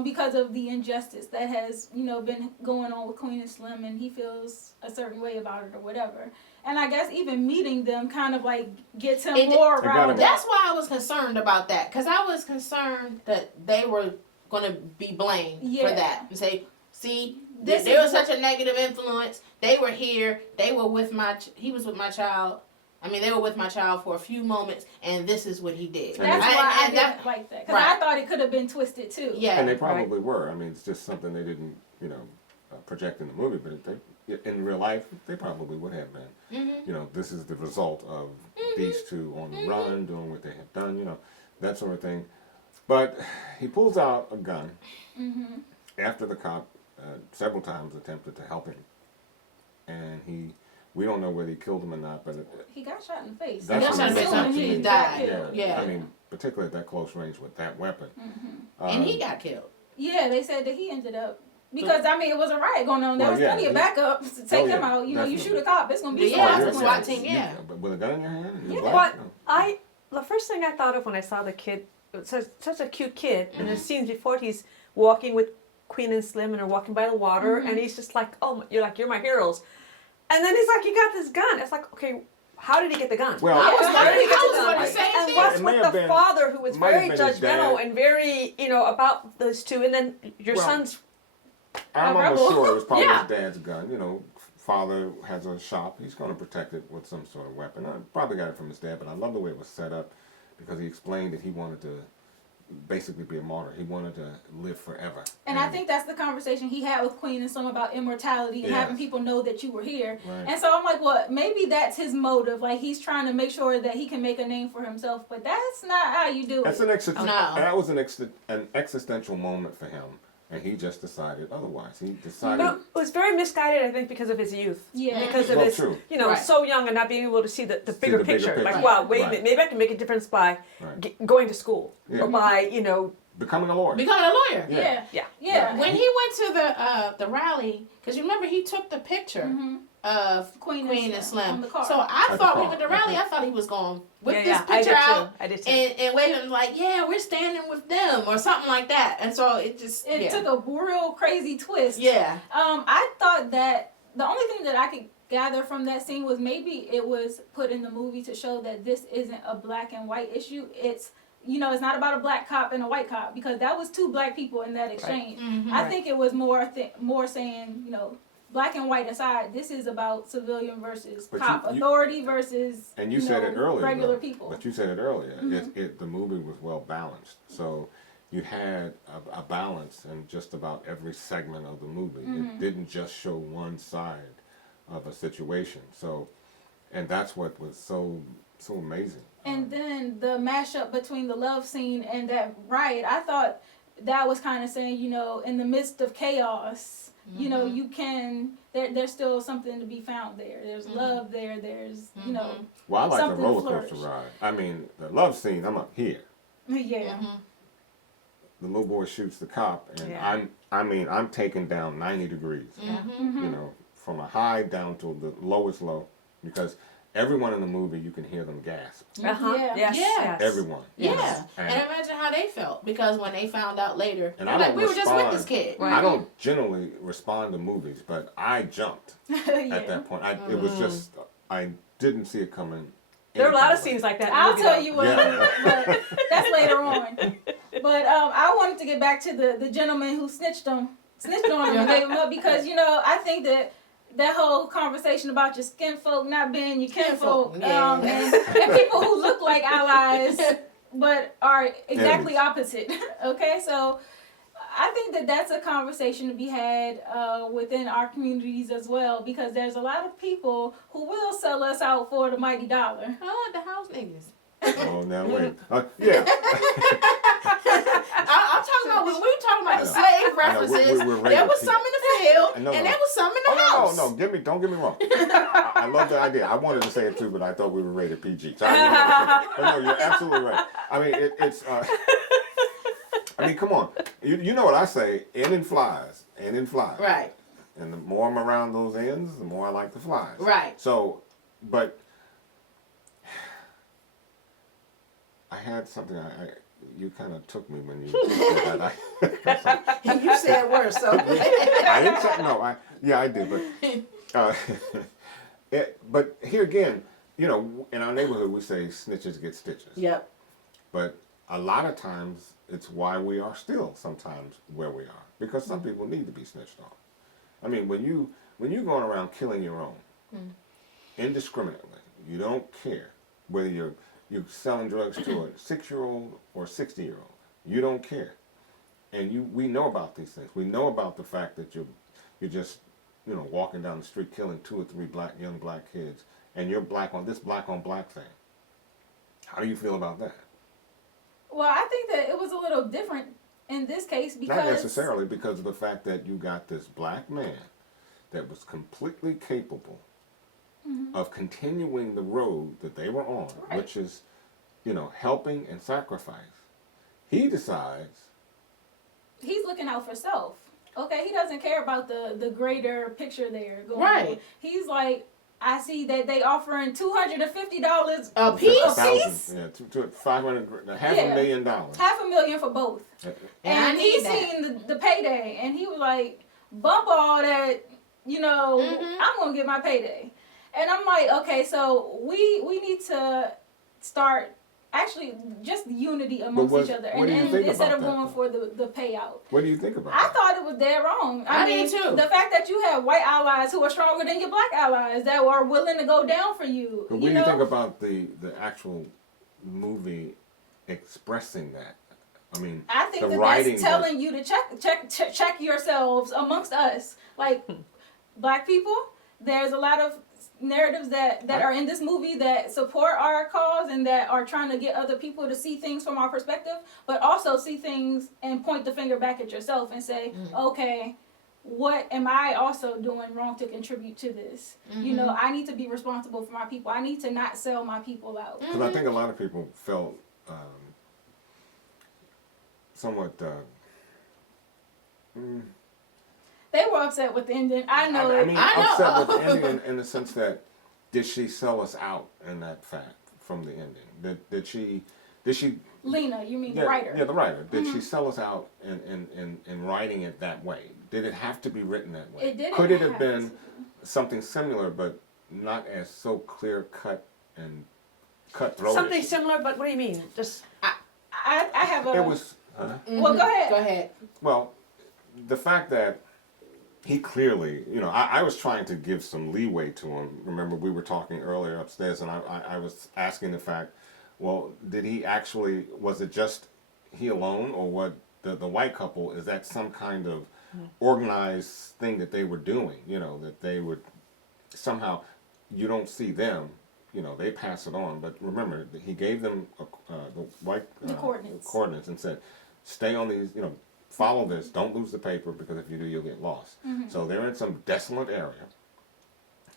because of the injustice that has, been going on with Queen and Slim, and he feels a certain way about it or whatever. And I guess even meeting them kind of like gets him more riled up. That's why I was concerned about that, because I was concerned that they were going to be blamed for that and say, see, they were such a negative influence. They were here. They were with he was with my child. I mean, they were with my child for a few moments, and this is what he did. That's why I didn't like that, because I thought it could have been twisted too. Yeah, and they probably were. I mean, it's just something they didn't, project in the movie, but in real life, they probably would have been. Mm-hmm. This is the result of these two on the run, doing what they have done, that sort of thing. But he pulls out a gun after the cop several times attempted to help him, and we don't know whether he killed him or not, but He got shot in the face. That's He got shot in the face after he died. Yeah. I mean, particularly at that close range with that weapon. And he got killed. Yeah, they said that he ended up. Because, it was a riot going on. There was plenty of backups to take him out. You shoot a cop, it's going to be a some SWAT team, But with a gun in your hand? And you're But black? the first thing I thought of when I saw the kid, such a cute kid, and the scenes before he's walking with Queen and Slim and are walking by the water, and he's just like, oh, you're my heroes. And then he's like, you got this gun. It's like, okay, how did he get the gun? Well, I was How did he get the wondering gun? the same And thing. what's It may with have the been- father who was might have very been his judgmental dad. and very, about those two, and then your Well, son's I'm a almost rebel. sure it was probably Yeah. his dad's gun. Father has a shop. He's going to protect it with some sort of weapon. I probably got it from his dad, but I love the way it was set up because he explained that he wanted to basically be a martyr. He wanted to live forever. And I think that's the conversation he had with Queen and Slim about immortality and having people know that you were here. Right. And so I'm like, well, maybe that's his motive. Like, he's trying to make sure that he can make a name for himself. But that's not how you do That's it. that was an existential moment for him, and he just decided otherwise. He decided. But it was very misguided, I think, because of his youth. Yeah. Because of Well, his, true. Right. so young and not being able to see the bigger the bigger picture. picture. Like, wow, wait a Right. minute, maybe I can make a difference by Right. going to school. Yeah. Or by, Becoming a lawyer. Becoming a lawyer. Yeah. When he went to the rally, because you remember he took the picture of Queen and Slim. on the car. So I At the thought when he car. went to the rally, I thought he was going to whip Yeah, this yeah, I picture did too. out I did too. and waving like, yeah, we're standing with them or something like that. And so it just It took a real crazy twist. Yeah. I thought that the only thing that I could gather from that scene was maybe it was put in the movie to show that this isn't a black and white issue. It's it's not about a black cop and a white cop, because that was two black people in that exchange. Mhm. I think it was more saying, black and white aside, this is about civilian versus But cop, you- authority versus And you said it earlier. regular though. people. But you said it earlier. The movie was well balanced. So you had a balance in just about every segment of the movie. It didn't just show one side of a situation. So, and that's what was so amazing. And then the mashup between the love scene and that riot, I thought that was kind of saying, in the midst of chaos, you can, there's still something to be found there. There's love there. There's, Well, I like the something roller coaster flourish. ride. I mean, the love scene. I'm up here. yeah. The little boy shoots the cop, and Yeah. I'm taken down 90 degrees. From a high down to the lowest low, because everyone in the movie, you can hear them gasp. Uh-huh. Yeah. Yes, Yeah. yes. Everyone. Yeah. And- And imagine how they felt, because when they found out later, And they're I like, don't we were just with respond. this kid. Right. I don't generally respond to movies, but I jumped yeah. at that point. It was just I didn't see it coming. There are a lot of any scenes like that. in the I'll movie, tell though. you what, Yeah. but that's later on. But I wanted to get back to the gentleman who snitched on him and gave him up because I think that whole conversation about your skin folk not being your kinfolk, Yeah. and people who look like allies but are exactly Enemies. opposite. Okay, so I think that's a conversation to be had within our communities as well because there's a lot of people who will sell us out for the mighty dollar. Oh, the house niggas. Oh, now wait. Yeah. I'm talking about when we were talking about the I know. slave I know. references. We're there was rated some in the field, No, and no. there was some in the Oh, house. no. Don't get me wrong. I love the idea. I wanted to say it too, but I thought we were rated PG. So but no, you're absolutely right. I mean, it's. I mean, come on. You know what I say? In flies. Right. And the more I'm around those ends, the more I like the flies. Right. So, but I had something. You kind of took me when you said that. You said worse, so. I didn't say no. I did, but but here again, in our neighborhood we say snitches get stitches. Yep. But a lot of times it's why we are still sometimes where we are because some people need to be snitched on. I mean, when you're going around killing your own indiscriminately, you don't care whether you're selling drugs to a 6-year-old or 60-year-old. You don't care, and we know about these things. We know about the fact that you're just walking down the street killing 2 or 3 young black kids, and you're black on black thing. How do you feel about that? Well, I think that it was a little different in this case because Not necessarily because of the fact that you got this black man that was completely capable of continuing the road that they were on, Right. which is, helping and sacrifice. He decides, he's looking out for self. Okay, he doesn't care about the greater picture there going Right. on. He's like, I see that they offering $250 A piece? piece? 500, half Yeah. $1,000,000. $500,000 for both. And I And need he that. seen the payday, and he was like, bump all that, I'm going to get my payday. And I'm like, okay, so we need to start actually just unity amongst what- each other. what do you And think instead about of that, going though? for the payout. What do you think about I that? thought it was dead wrong. I mean, did too. The fact that you have white allies who are stronger than your black allies that are willing to go down for you. But what do you think about the actual movie expressing that? I mean, I think the that writing that's telling you to check yourselves amongst us. Like black people, there's a lot of narratives that are in this movie that support our cause and that are trying to get other people to see things from our perspective, but also see things and point the finger back at yourself and say, okay, what am I also doing wrong to contribute to this? I need to be responsible for my people. I need to not sell my people out. because I think a lot of people felt somewhat. They were upset with the ending. I know. I mean, I know. upset with the ending in the sense that did she sell us out in that fact from the ending? Did she? Lena, you mean Yeah, the writer? Yeah, the writer. Did she sell us out in writing it that way? Did it have to be written that way? It didn't Could it have have been to. something similar, but not as so clear cut and cutthroat? Something similar, but what do you mean? Just I have a. It was. Huh? Well, go ahead. Go ahead. Well, the fact that he clearly, I was trying to give some leeway to him. Remember, we were talking earlier upstairs, and I was asking the fact, well, did he actually, was it just he alone, or what the white couple, is that some kind of organized thing that they were doing, that they would somehow, you don't see them, they pass it on. But remember, he gave them the white The coordinates. coordinates and said, stay on these, follow this, don't lose the paper, because if you do, you'll get lost. So they're in some desolate area,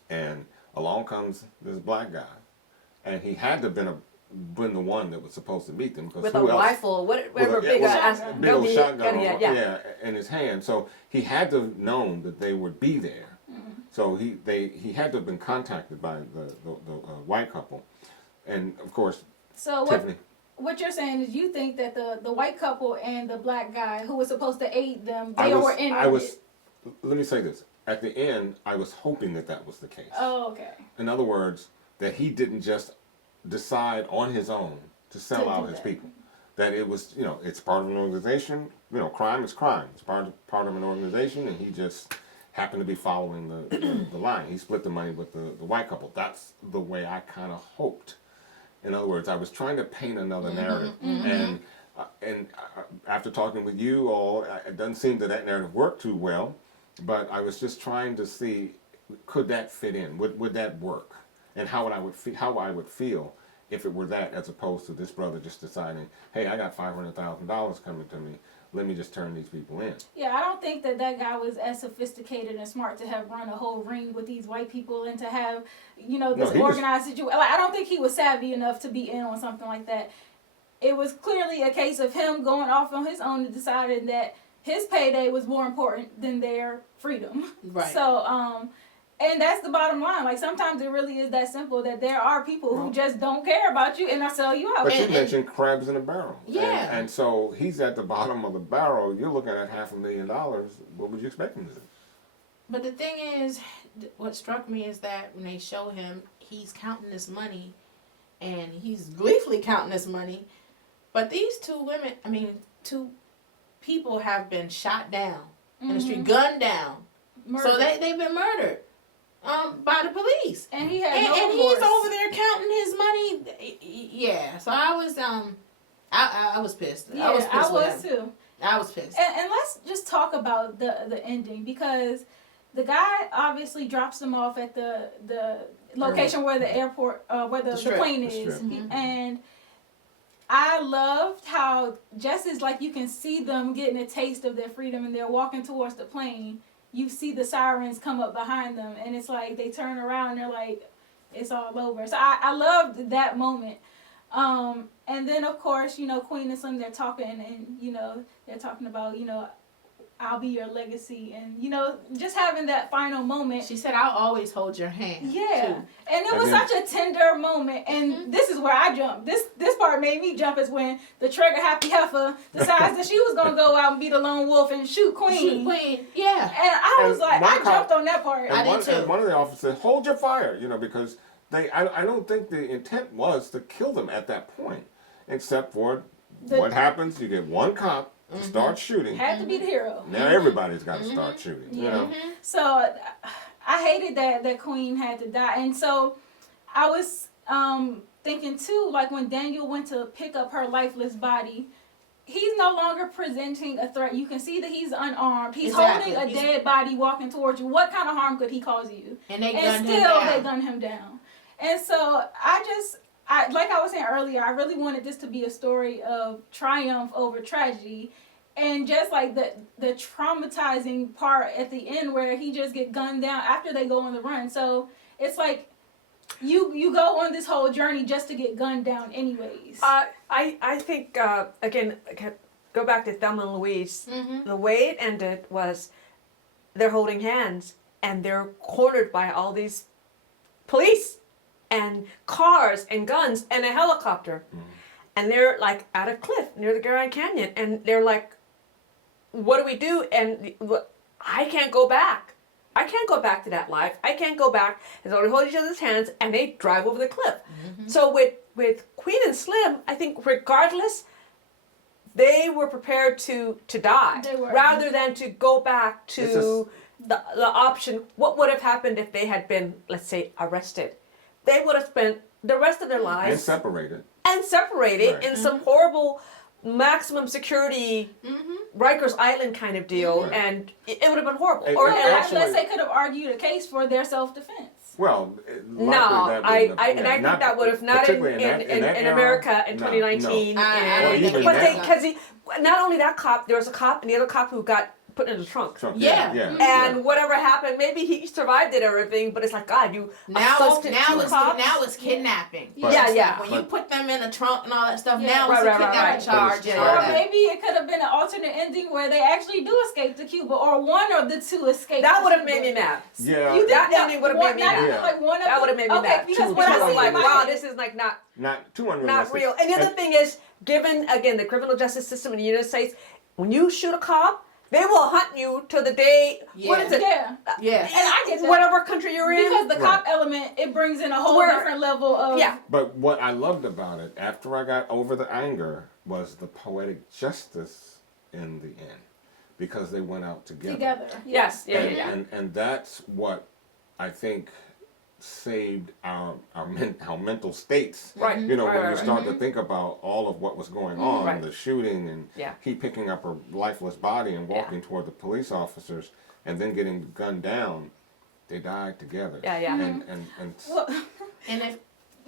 and along comes this black guy, and he had to have been the one that was supposed to meet them, because with who a else? rifle, whatever With a- big with a ass big old shotgun, yeah. in his hand. So he had to have known that they would be there. So he had to have been contacted by the white couple, and of course So Tiffany. what you're saying is you think that the white couple and the black guy who was supposed to aid them, they I were in on it. let me say this. at the end, I was hoping that that was the case. Oh, okay. In other words, that he didn't just decide on his own to sell To out do his that. people. That it was, it's part of an organization. Crime is crime. It's part of an organization, and he just happened to be following the line. He split the money with the white couple. That's the way I kind of hoped. In other words, I was trying to paint another narrative, and after talking with you all, it doesn't seem that narrative worked too well. But I was just trying to see, could that fit in? Would that work? And how I would feel if it were that, as opposed to this brother just deciding, hey, I got $500,000 coming to me. Let me just turn these people in. Yeah, I don't think that guy was as sophisticated and smart to have run a whole ring with these white people and to have, this organized situation. Like, I don't think he was savvy enough to be in on something like that. It was clearly a case of him going off on his own and deciding that his payday was more important than their freedom. Right. So, and that's the bottom line. Like, sometimes it really is that simple, that there are people who just don't care about you and they'll sell you out. But you mentioned crabs in a barrel. Yeah. And so he's at the bottom of the barrel. You're looking at $500,000. What would you expect him to do? But the thing is, what struck me is that when they show him, he's counting this money, and he's gleefully counting this money. But these two people have been shot down in the street, gunned down. Murder. So they've been murdered by the police. And he had And no he's remorse. over there counting his money. Yeah. So I was I was pissed. Yeah, I was pissed with him. too. I was pissed. And let's just talk about the ending, because the guy obviously drops them off at the location where the airport, where the strip. plane The is. strip. And I loved how just as like you can see them getting a taste of their freedom and they're walking towards the plane, you see the sirens come up behind them, and it's like they turn around and they're like, it's all over. So I loved that moment. And then of course, Queen and Slim, they're talking, and they're talking about, I'll be your legacy, and just having that final moment. She said, "I'll always hold your hand." Yeah, too. and it was And then- such a tender moment, and this is where I jumped. This part made me jump, is when the trigger happy heifer decides that she was gonna go out and be the lone wolf and shoot Queen. Shoot Queen. Yeah. And I was And like, one I cop- jumped on that part. I did too. And one of the officers said, hold your fire, because I don't think the intent was to kill them at that point, except for what happens, you get one cop to start shooting. Had to be the hero. Now everybody's got to start shooting, So I hated that Queen had to die, and so I was thinking too, like when Daniel went to pick up her lifeless body, he's no longer presenting a threat. You can see that he's unarmed. He's Exactly. holding a dead body walking towards you. What kind of harm could he cause you? And they And gunned him still, down. they gunned him down. And so I like I was saying earlier, I really wanted this to be a story of triumph over tragedy. And just like the traumatizing part at the end where he just get gunned down after they go on the run. So it's like you go on this whole journey just to get gunned down anyways. I think, again, go back to Thelma and Louise. The way it ended was they're holding hands and they're cornered by all these police and cars and guns and a helicopter. And they're like at a cliff near the Grand Canyon. And they're like, what do we do? And I can't go back. I can't go back to that life. I can't go back. And so they hold each other's hands and they drive over the cliff. So with Queen and Slim, I think regardless, they were prepared to die. They were. Rather than to go back It's to the option. What would have happened if they had been, let's say, arrested? They would have spent the rest of their And lives separated. separated in some horrible maximum security Rikers Island kind of deal, and it would have been horrible. Hey, Or hey, and actually- Unless they could have argued a case for their self-defense. Well, no, likely that I wouldn't have- and I think that would have not in particularly that in era, America in no, 2019. no. I Or even But now. because not only that cop, there was a cop and the other cop who got put in the trunk. Trump, Yeah. And whatever happened, maybe he survived it and everything, but it's like, God, you Now assaulted two it's cops. kidnapping. Yeah. When you put them in a trunk and all that stuff, Yeah. now Right, it's a right, kidnapping right. charge But it's and all Or charged. that. maybe it could have been an alternate ending where they actually do escape to Cuba, or one of the two escape. That to would have Cuba. made me mad. Yeah. You think That ending would have made me not mad. even like one of That them? would have made me Okay, mad. because Two what I people see like, in my wow, head- this is like not Too unrealistic. real. And the other thing is, given again the criminal justice system in the United States, when you shoot a cop, They will hunt you to the day. What Yeah. is it? Yeah. Yeah. And I get that. Whatever country you're in. Because the cop element, it brings in a whole Where- different level of. Yeah. But what I loved about it, after I got over the anger, was the poetic justice in the end, because they went out together. Yes. Yeah. And, Yeah. and that's what I think saved our mental states. Right. You know, Right, when right, you right. start to think about all of what was going on, Right. the shooting, and Yeah. he picking up her lifeless body and walking toward the police officers, and then getting gunned down, they died together. Yeah, yeah. And Well, And if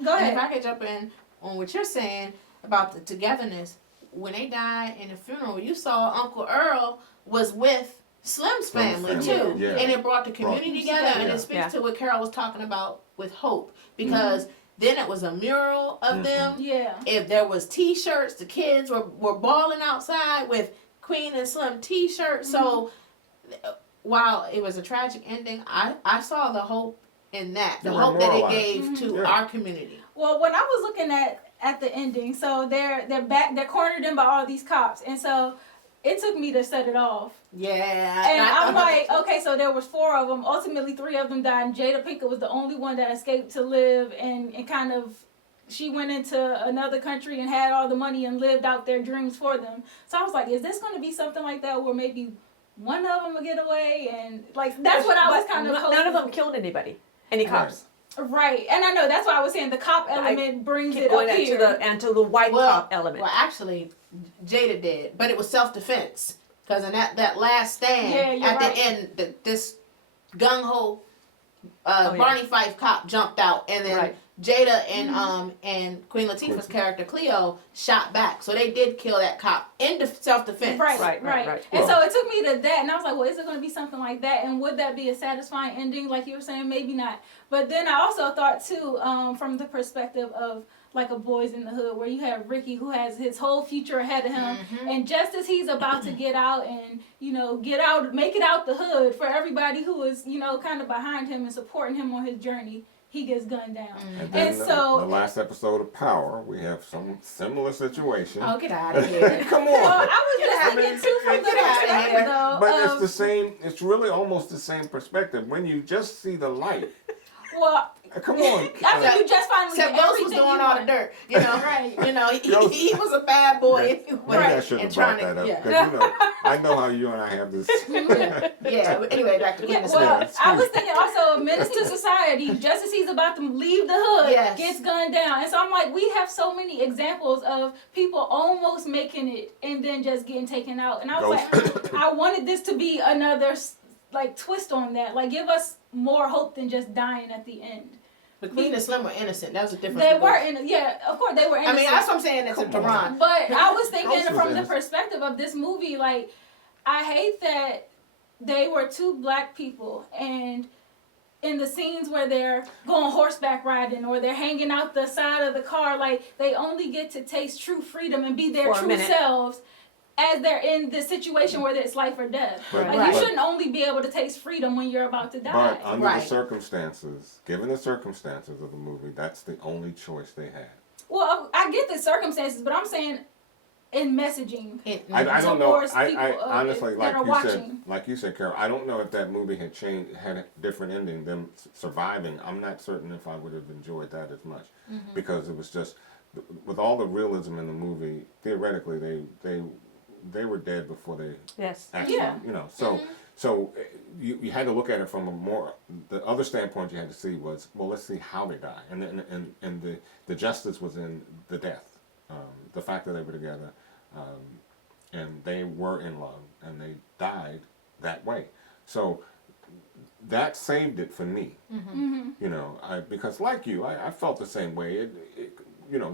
go And ahead. if I could jump in on what you're saying about the togetherness, when they died in the funeral, you saw Uncle Earl was with Slim's family Slim's too, family, yeah. and it brought the community together, and Yeah. it speaks Yeah. to what Carol was talking about with hope, because then it was a mural of them. Yeah. If there was T-shirts, the kids were balling outside with Queen and Slim T-shirts. So while it was a tragic ending, I saw the hope in that, the They hope that it memorialized. gave to Yeah. our community. Well, when I was looking at the ending, so they're cornered in by all these cops, and so it took me to set it off. Yeah, And I'm like, okay, so there was 4 of them. Ultimately, 3 of them died, and Jada Pinkett was the only one that escaped to live, and kind of, she went into another country and had all the money and lived out their dreams for them. So I was like, is this going to be something like that where maybe one of them will get away? And like, that's what I was kind of hoping. None of them killed anybody. Any cops. Right, and I know that's why I was saying the cop element brings Keep it going up here. to the white cop element. Well, actually, Jada did, but it was self-defense. Because in that last stand, Yeah, you're at right. the end, this gung-ho yeah. Barney Fife cop jumped out, and then Right. Jada and Queen Latifah's character Cleo shot back. So they did kill that cop in self-defense. Right, Right, right, right, right. And Well- so it took me to that, and I was like, well, is it going to be something like that? And would that be a satisfying ending, like you were saying? Maybe not. But then I also thought, too, from the perspective of, like, a Boys in the Hood, where you have Ricky, who has his whole future ahead of him, and just as he's about to get out and, make it out the hood for everybody who is, kind of behind him and supporting him on his journey, he gets gunned down. And then And so- the last episode of Power, we have some similar situation. Oh, get out of here. Come Well, on. I was just thinking, too, from the Get outta perspective, here. though, But it's of- the same, it's really almost the same perspective. When you just see the light, well, come on. I mean, you just finally Except get Ghost was everything doing you all the want. dirt, Right. Ghost- he was a bad boy. Maybe Right. I shouldn't And have brought trying that to- up. yeah. Because, I know how you and I have this. Yeah, but anyway, back to Queen Yeah, of well, Spades. I was thinking also Menace to Society, just as he's about to leave the hood, Yes. gets gunned down. And so I'm like, we have so many examples of people almost making it and then just getting taken out. And I was like, I wanted this to be another, like, twist on that. Like, give us more hope than just dying at the end. But Queen and Slim were innocent. That was a difference. They were, of course, they were I innocent. mean, that's what I'm saying. It's a Come on. Tehran. But I was thinking Ghost was from the innocent. perspective of this movie, like, I hate that they were 2 black people, and in the scenes where they're going horseback riding or they're hanging out the side of the car, like, they only get to taste true freedom and be their For a true minute. selves as they're in this situation where it's life or death. But- Like, Right. you shouldn't only be able to taste freedom when you're about to die. But under Right. the circumstances, given the circumstances of the movie, that's the only choice they had. Well, I get the circumstances, but I'm saying in messaging. I don't know. Towards I people, honestly, that like are you watching. said, Carol. I don't know if that movie had a different ending, them surviving. I'm not certain if I would have enjoyed that as much, because it was just with all the realism in the movie. Theoretically, they were dead before they Yes. actually, Yeah. So you had to look at it from a more, the other standpoint you had to see was, well, let's see how they die, and the justice was in the death, the fact that they were together, and they were in love, and they died that way. So that saved it for me. Because like you, I felt the same way.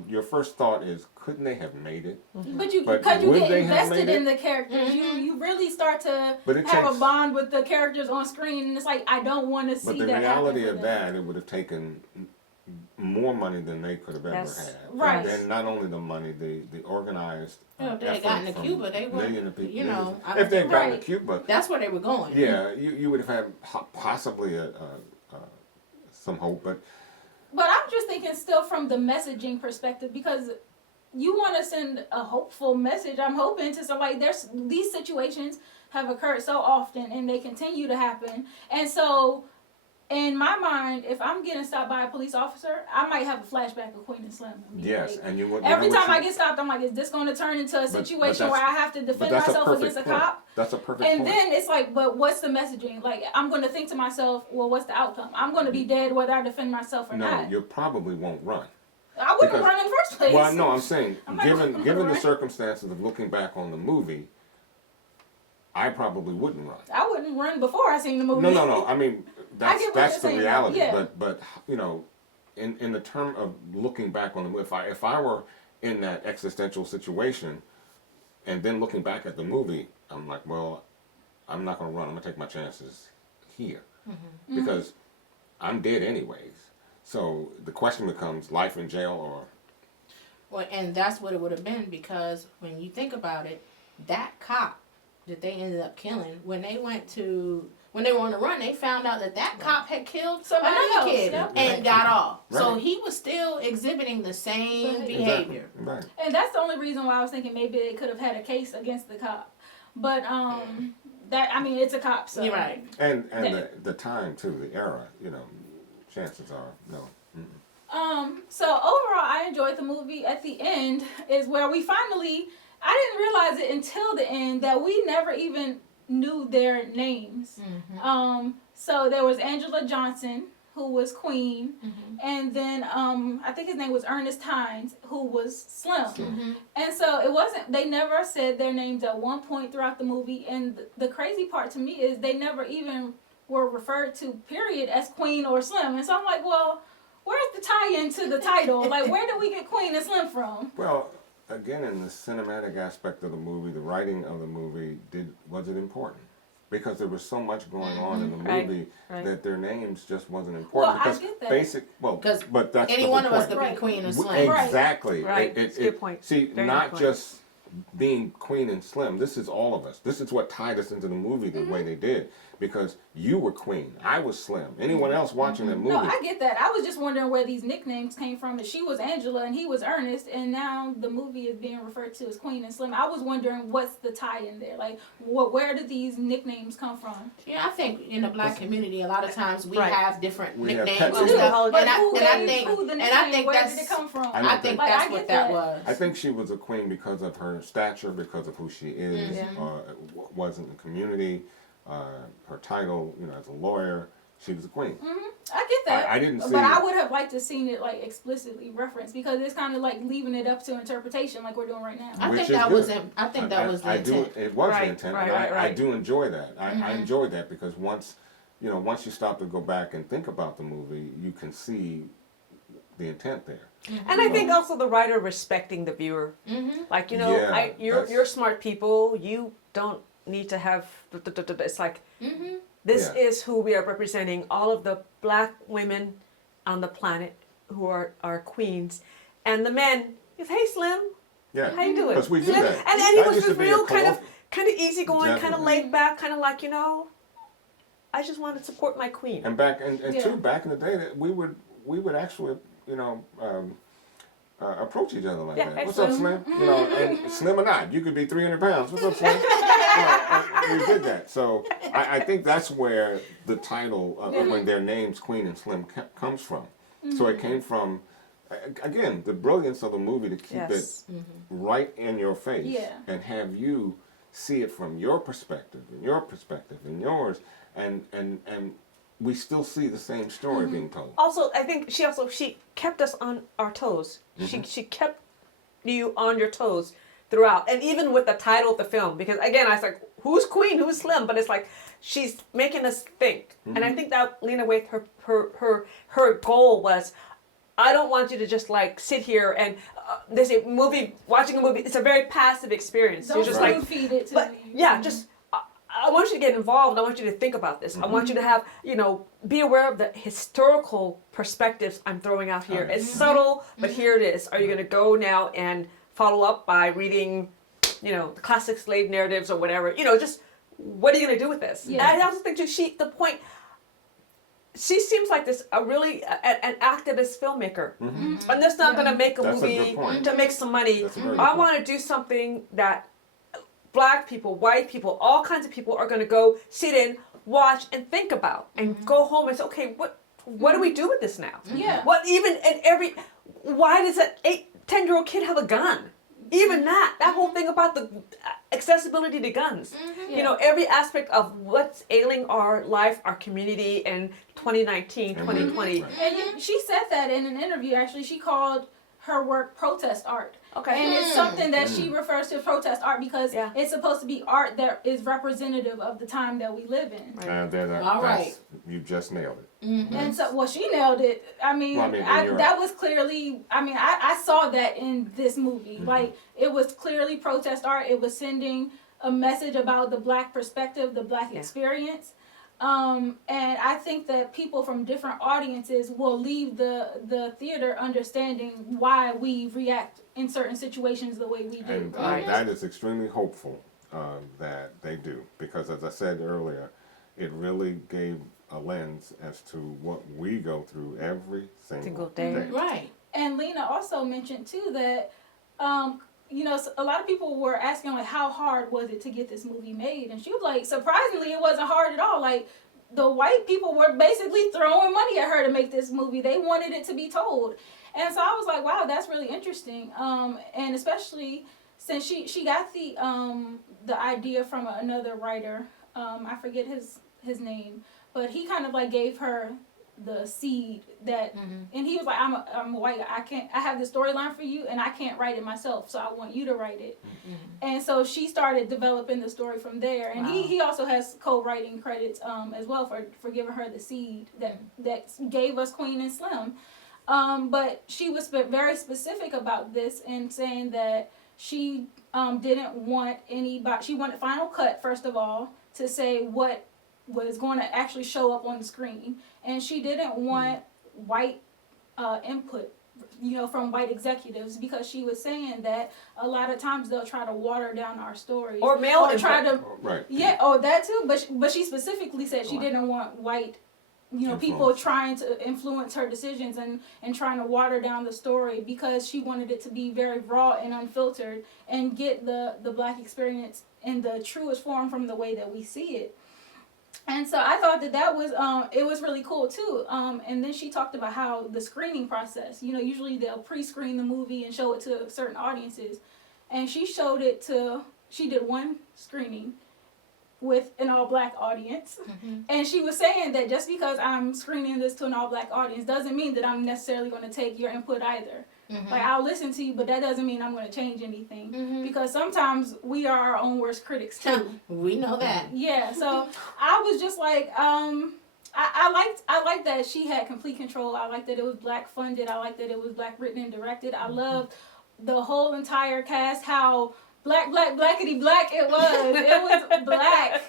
Your first thought is, couldn't they have made it? But But because you would get they have invested made in the characters, you really start to But it have takes- a bond with the characters on screen, and it's like, I don't want to see But the that reality happen of for them. that, it would have taken more money than they could have ever Yes. had. Right. And then not only the money, the organized Well, if they had effort gotten to from Cuba, they would, million of people. you know, I if don't they had think- gotten Right. to Cuba, That's where they were going. yeah, you would have had possibly some hope. But But I'm just thinking still from the messaging perspective, because you want to send a hopeful message. I'm hoping to somebody, there's these situations have occurred so often, and they continue to happen. And so, in my mind, if I'm getting stopped by a police officer, I might have a flashback of Queen and Slim. I mean, Yes, like, and you would. every time I get stopped, I'm like, is this going to turn into a situation where I have to defend myself against a cop? That's a perfect And point. then it's like, but what's the messaging? Like, I'm going to think to myself, well, what's the outcome? I'm going to be dead whether I defend myself or not. No, you probably won't run. I wouldn't because- run in the first place. Well, no, I'm saying, I'm not given gonna the run. circumstances of looking back on the movie, I probably wouldn't run. I wouldn't run before I seen the movie. No. I mean, I get what that's you're the saying, reality. yeah. But you know, in the term of looking back on the movie, if I were in that existential situation, and then looking back at the movie, I'm like, well, I'm not going to run. I'm going to take my chances here because I'm dead anyways. So the question becomes life in jail or. Well, and that's what it would have been, because when you think about it, that cop that they ended up killing, when they were on the run, they found out that cop had killed Somebody another else, kid yep. and got off. So Right. he was still exhibiting the same Right. behavior. Exactly. Right. And that's the only reason why I was thinking maybe they could have had a case against the cop. But that, I mean, it's a cop, so. You're right. And the time too, the era, you know, chances are no. So overall, I enjoyed the movie. At the end is where we finally, I didn't realize it until the end that we never even knew their names. So there was Angela Johnson, who was Queen, and then I think his name was Ernest Hines, who was Slim. And so it wasn't, they never said their names at one point throughout the movie. And the crazy part to me is they never even were referred to, period, as Queen or Slim. And so I'm like, well, where's the tie-in to the title? Like, where did we get Queen and Slim from? Well, again, in the cinematic aspect of the movie, the writing of the movie, was it important? Because there was so much going on in the Right, movie right. that their names just wasn't important. Well, I because get that. but that's Any the one whole of us point. could Right. be Queen or We- Slim. Right. Exactly. Right. That's a good point. See, Very not good point. just being Queen and Slim. This is all of us. This is what tied us into the movie the way they did. Because you were Queen, I was Slim. Anyone else watching that movie? No, I get that. I was just wondering where these nicknames came from. And she was Angela and he was Ernest, and now the movie is being referred to as Queen and Slim. I was wondering what's the tie-in there. Like, where did these nicknames come from? Yeah, I think in the black community, a lot of times we Right. have different We have nicknames pet and names. stuff. But And I who think the and I nickname, think where that's did it come from? I don't I think Like, that's I what get that that. was. I think she was a queen because of her stature, because of who she is, was in the community, her title, you know, as a lawyer. She was a queen. I get that. I didn't see But I it. would have liked to seen it like explicitly referenced, because it's kind of like leaving it up to interpretation, like we're doing right now. I Which think is that good. was the I do. intent. It was Right, the intent. right, and right, I right. do enjoy that. I enjoy that because once you stop to go back and think about the movie, you can see the intent there. And I think also the writer respecting the viewer. Like, you know, Yeah, you're that's- smart people. You don't need to have. It's like this Yeah. is who we are representing. All of the black women on the planet who are queens, and the men. Is hey Slim, Yeah. how you doing? Because we do Slim? that. And he That was used to just be a real kind of colloquial- easygoing, kind of Definitely. laid back, kind of like, you know, I just want to support my queen. And Yeah. too, back in the day, that we would actually, approach each other like Yeah, that. hey, What's up, Slim? Slim? You know, and Slim or not, you could be 300 pounds. What's up, Slim? And we did that. So I think that's where the title, when their names Queen and Slim comes from. So it came from, again, the brilliance of the movie to keep Yes. it right in your face Yeah. and have you see it from your perspective and your perspective and yours, and we still see the same story being told. Also, I think she kept us on our toes. She kept you on your toes throughout, and even with the title of the film, because again, I was like, who's Queen, who's Slim? But it's like she's making us think, and I think that Lena Waithe, her goal was, I don't want you to just like sit here and there's a movie, watching a movie. It's a very passive experience. Don't You're just spoon like, feed it to but me. yeah, just I want you to get involved. I want you to think about this. I want you to have, be aware of the historical perspectives I'm throwing out here. It's subtle, but here it is. Are you going to go now and follow up by reading, the classic slave narratives or whatever? Just what are you going to do with this? Yeah. And I also think she seems like this a really an activist filmmaker, and that's not going to make a That's a movie good point. to make some money. That's a very good I point. want to do something that black people, white people, all kinds of people are going to go sit in, watch, and think about, and go home and say, okay, what do we do with this now? Yeah. What even and every why does an 10-year-old kid have a gun? Even that whole thing about the accessibility to guns. You know, every aspect of what's ailing our life, our community in 2019, 2020. And she said that in an interview, actually. She called her work protest art. Okay. And it's something that she refers to as protest art because Yeah. it's supposed to be art that is representative of the time that we live in. All right. You just nailed it. And so, well, she nailed it. I mean, that was clearly, I saw that in this movie. Like, it was clearly protest art. It was sending a message about the black perspective, the black experience. And I think that people from different audiences will leave the theater understanding why we react in certain situations the way we do. And that is extremely hopeful that they do. Because as I said earlier, it really gave a lens as to what we go through every single day. Right. And Lena also mentioned too that, you know, a lot of people were asking like, how hard was it to get this movie made? And she was like, surprisingly, it wasn't hard at all. Like, the white people were basically throwing money at her to make this movie. They wanted it to be told. And so I was like, wow, that's really interesting. And especially since she got the idea from another writer. I forget his name, but he kind of like gave her the seed that, and he was like, I'm a white guy. I have the storyline for you, and I can't write it myself, so I want you to write it. And so she started developing the story from there, and he also has co-writing credits as well for giving her the seed that gave us Queen and Slim. But she was very specific about this and saying that she didn't want anybody. She wanted Final Cut first of all to say what was going to actually show up on the screen, and she didn't want white input, you know, from white executives, because she was saying that a lot of times they'll try to water down our stories Or male input. try to Right. that too. But she specifically said she didn't want white, you know, people trying to influence her decisions and trying to water down the story, because she wanted it to be very raw and unfiltered and get the black experience in the truest form from the way that we see it. And so I thought that was it was really cool too. And then she talked about how the screening process, you know, usually they'll pre-screen the movie and show it to certain audiences, and she did one screening with an all-black audience. And she was saying that just because I'm screening this to an all-black audience doesn't mean that I'm necessarily going to take your input either. Like, I'll listen to you, but that doesn't mean I'm going to change anything. Because sometimes we are our own worst critics too. We know that. Yeah, so I was just like, I liked that she had complete control. I liked that it was black funded. I liked that it was black written and directed. I loved the whole entire cast, how blackety black it was. It was black.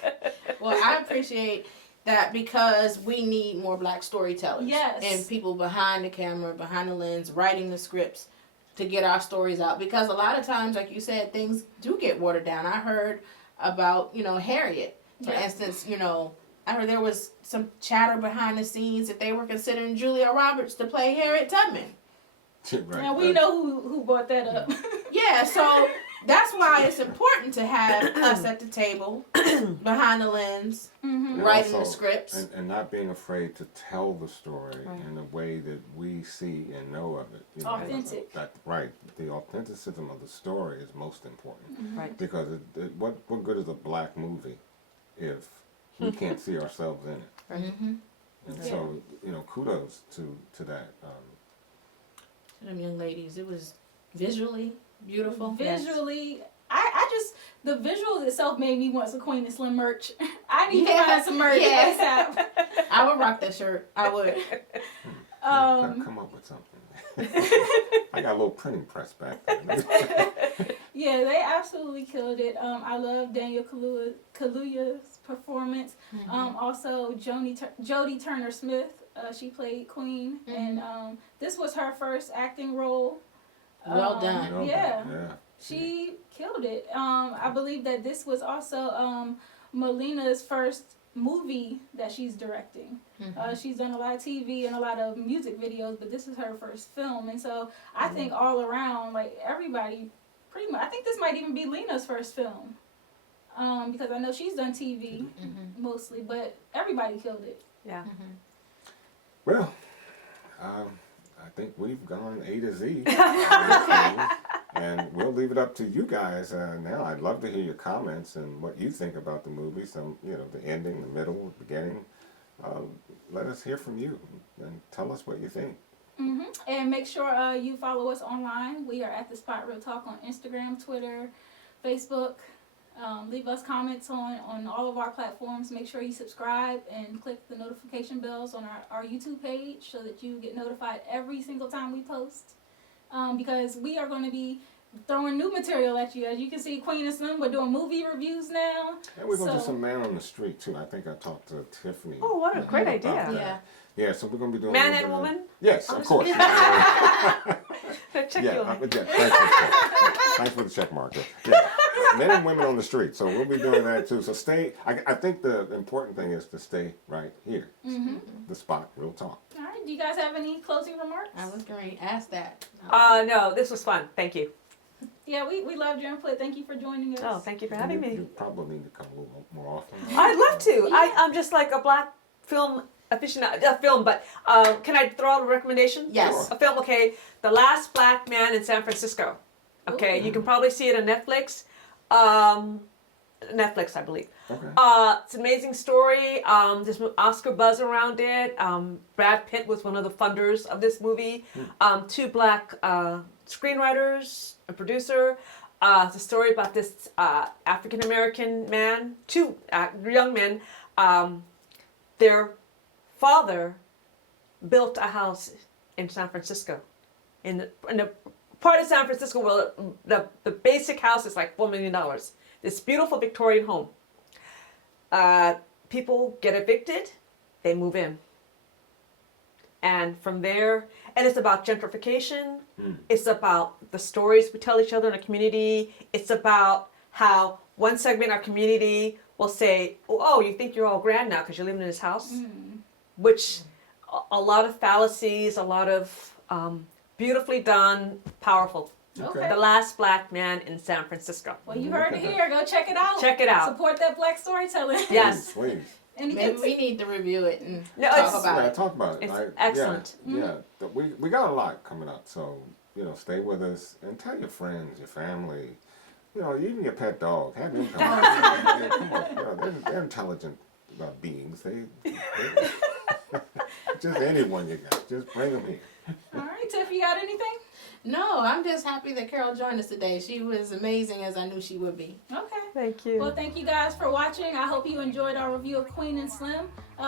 Well, I appreciate that, because we need more black storytellers. Yes. And people behind the camera, behind the lens, writing the scripts to get our stories out. Because a lot of times, like you said, things do get watered down. I heard about, you know, Harriet, for instance, you know, I heard there was some chatter behind the scenes that they were considering Julia Roberts to play Harriet Tubman. Right. And we know who brought that up. Yeah, so that's why it's important to have us at the table, behind the lens, And writing also, the scripts. and not being afraid to tell the story in a way that we see and know of it. You know, Authentic. The authenticism of the story is most important. Right. Because what good is a black movie if we can't see ourselves in it? And so, you know, kudos to that. Them young ladies, it was visually beautiful. Visually, I just, the visuals itself made me want some Queen and Slim merch. I need to find some merch ASAP. I would rock that shirt. I would. Come up with something. I got a little printing press back there. Yeah, they absolutely killed it. I love Daniel Kaluuya's performance. Also, Jodie Turner-Smith, she played Queen, and this was her first acting role. Well done. Yeah. She killed it. I believe that this was also Melina's first movie that she's directing. She's done a lot of TV and a lot of music videos, but this is her first film. And so I think all around, like, everybody, pretty much, I think this might even be Lena's first film. because I know she's done TV mostly, but everybody killed it. Yeah. Well, I think we've gone A to Z. And we'll leave it up to you guys now. I'd love to hear your comments and what you think about the movie. Some, the ending, the middle, the beginning. Let us hear from you and tell us what you think. And make sure you follow us online. We are at The Spot Real Talk on Instagram, Twitter, Facebook. Leave us comments on all of our platforms. Make sure you subscribe and click the notification bells on our YouTube page so that you get notified every single time we post. Because we are going to be throwing new material at you. As you can see, Queen and Slim, we're doing movie reviews now. And we're going to do some Man on the Street, too. I think I talked to Tiffany. Oh, what a great about idea. that. Yeah. Yeah, so we're going to be doing... Man and woman? Yes, of course. Check Yeah, you on. thanks for the check marker. Yeah. Men and women on the street, so we'll be doing that too. So stay, I think the important thing is to stay right here. The Spot Real Talk. All right, do you guys have any closing remarks? I was going to ask that. No, this was fun. Thank you. Yeah, we loved your input. Thank you for joining us. Oh, thank you for having me. You probably need to come a little more often. I'd love to. I'm just like a black film aficionado, but can I throw out a recommendation? Yes. A film, okay. The Last Black Man in San Francisco. Okay, you can probably see it on Netflix. Netflix, I believe. Okay. It's an amazing story. There's Oscar buzz around it. Brad Pitt was one of the funders of this movie. Two black screenwriters, a producer. It's a story about this African American man, two young men. Their father built a house in San Francisco, in the part of San Francisco where the basic house is like $4 million. This beautiful Victorian home. People get evicted, they move in. And from there, and it's about gentrification. It's about the stories we tell each other in a community. It's about how one segment of our community will say, oh, you think you're all grand now because you're living in this house? Which a lot of fallacies, a lot of beautifully done, powerful. Okay. The Last Black Man in San Francisco. Well, you heard it here. Go check it out. Check it out. Support that black storytelling. Yes. Please. And Maybe we need to review it and No, talk it's- about Yeah, it. talk about it. It's excellent. Yeah. We got a lot coming up, so stay with us and tell your friends, your family, even your pet dog. Have them come. Yeah, come on, they're intelligent beings. They just anyone you got, just bring them here. All right, Tiff, you got anything? No, I'm just happy that Carol joined us today. She was amazing as I knew she would be. Okay. Thank you. Well, thank you guys for watching. I hope you enjoyed our review of Queen and Slim.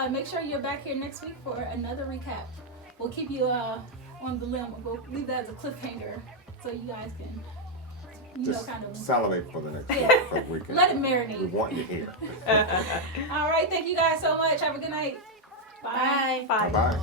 Make sure you're back here next week for another recap. We'll keep you on the limb. We'll leave that as a cliffhanger so you guys can, Just kind of salivate for the next weekend. let it We marinate. want you here. All right, thank you guys so much. Have a good night. Bye. Bye. Bye.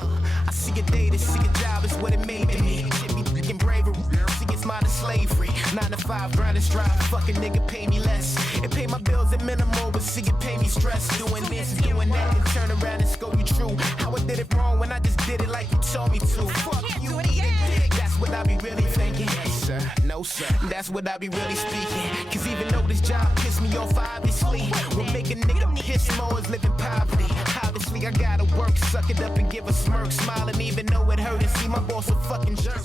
I see a day to see a job is what it made me. Shit be thinking bravery. See it's mine to slavery. 9 to 5, grind and strive. Fucking nigga pay me less. It pay my bills at minimal, but see it pay me stress. Doing this, doing that, and turn around and scold you true. How I did it wrong when I just did it like you told me to. Fuck you, eat a dick. That's what I be really thinking. Yes, sir. No, sir. That's what I be really speaking. Cause even though this job pissed me off, obviously, what make a nigga piss more is living poverty. Obviously, I gotta work, suck it up and give a smirk, smile, and even though it hurt, and see my boss a fucking jerk.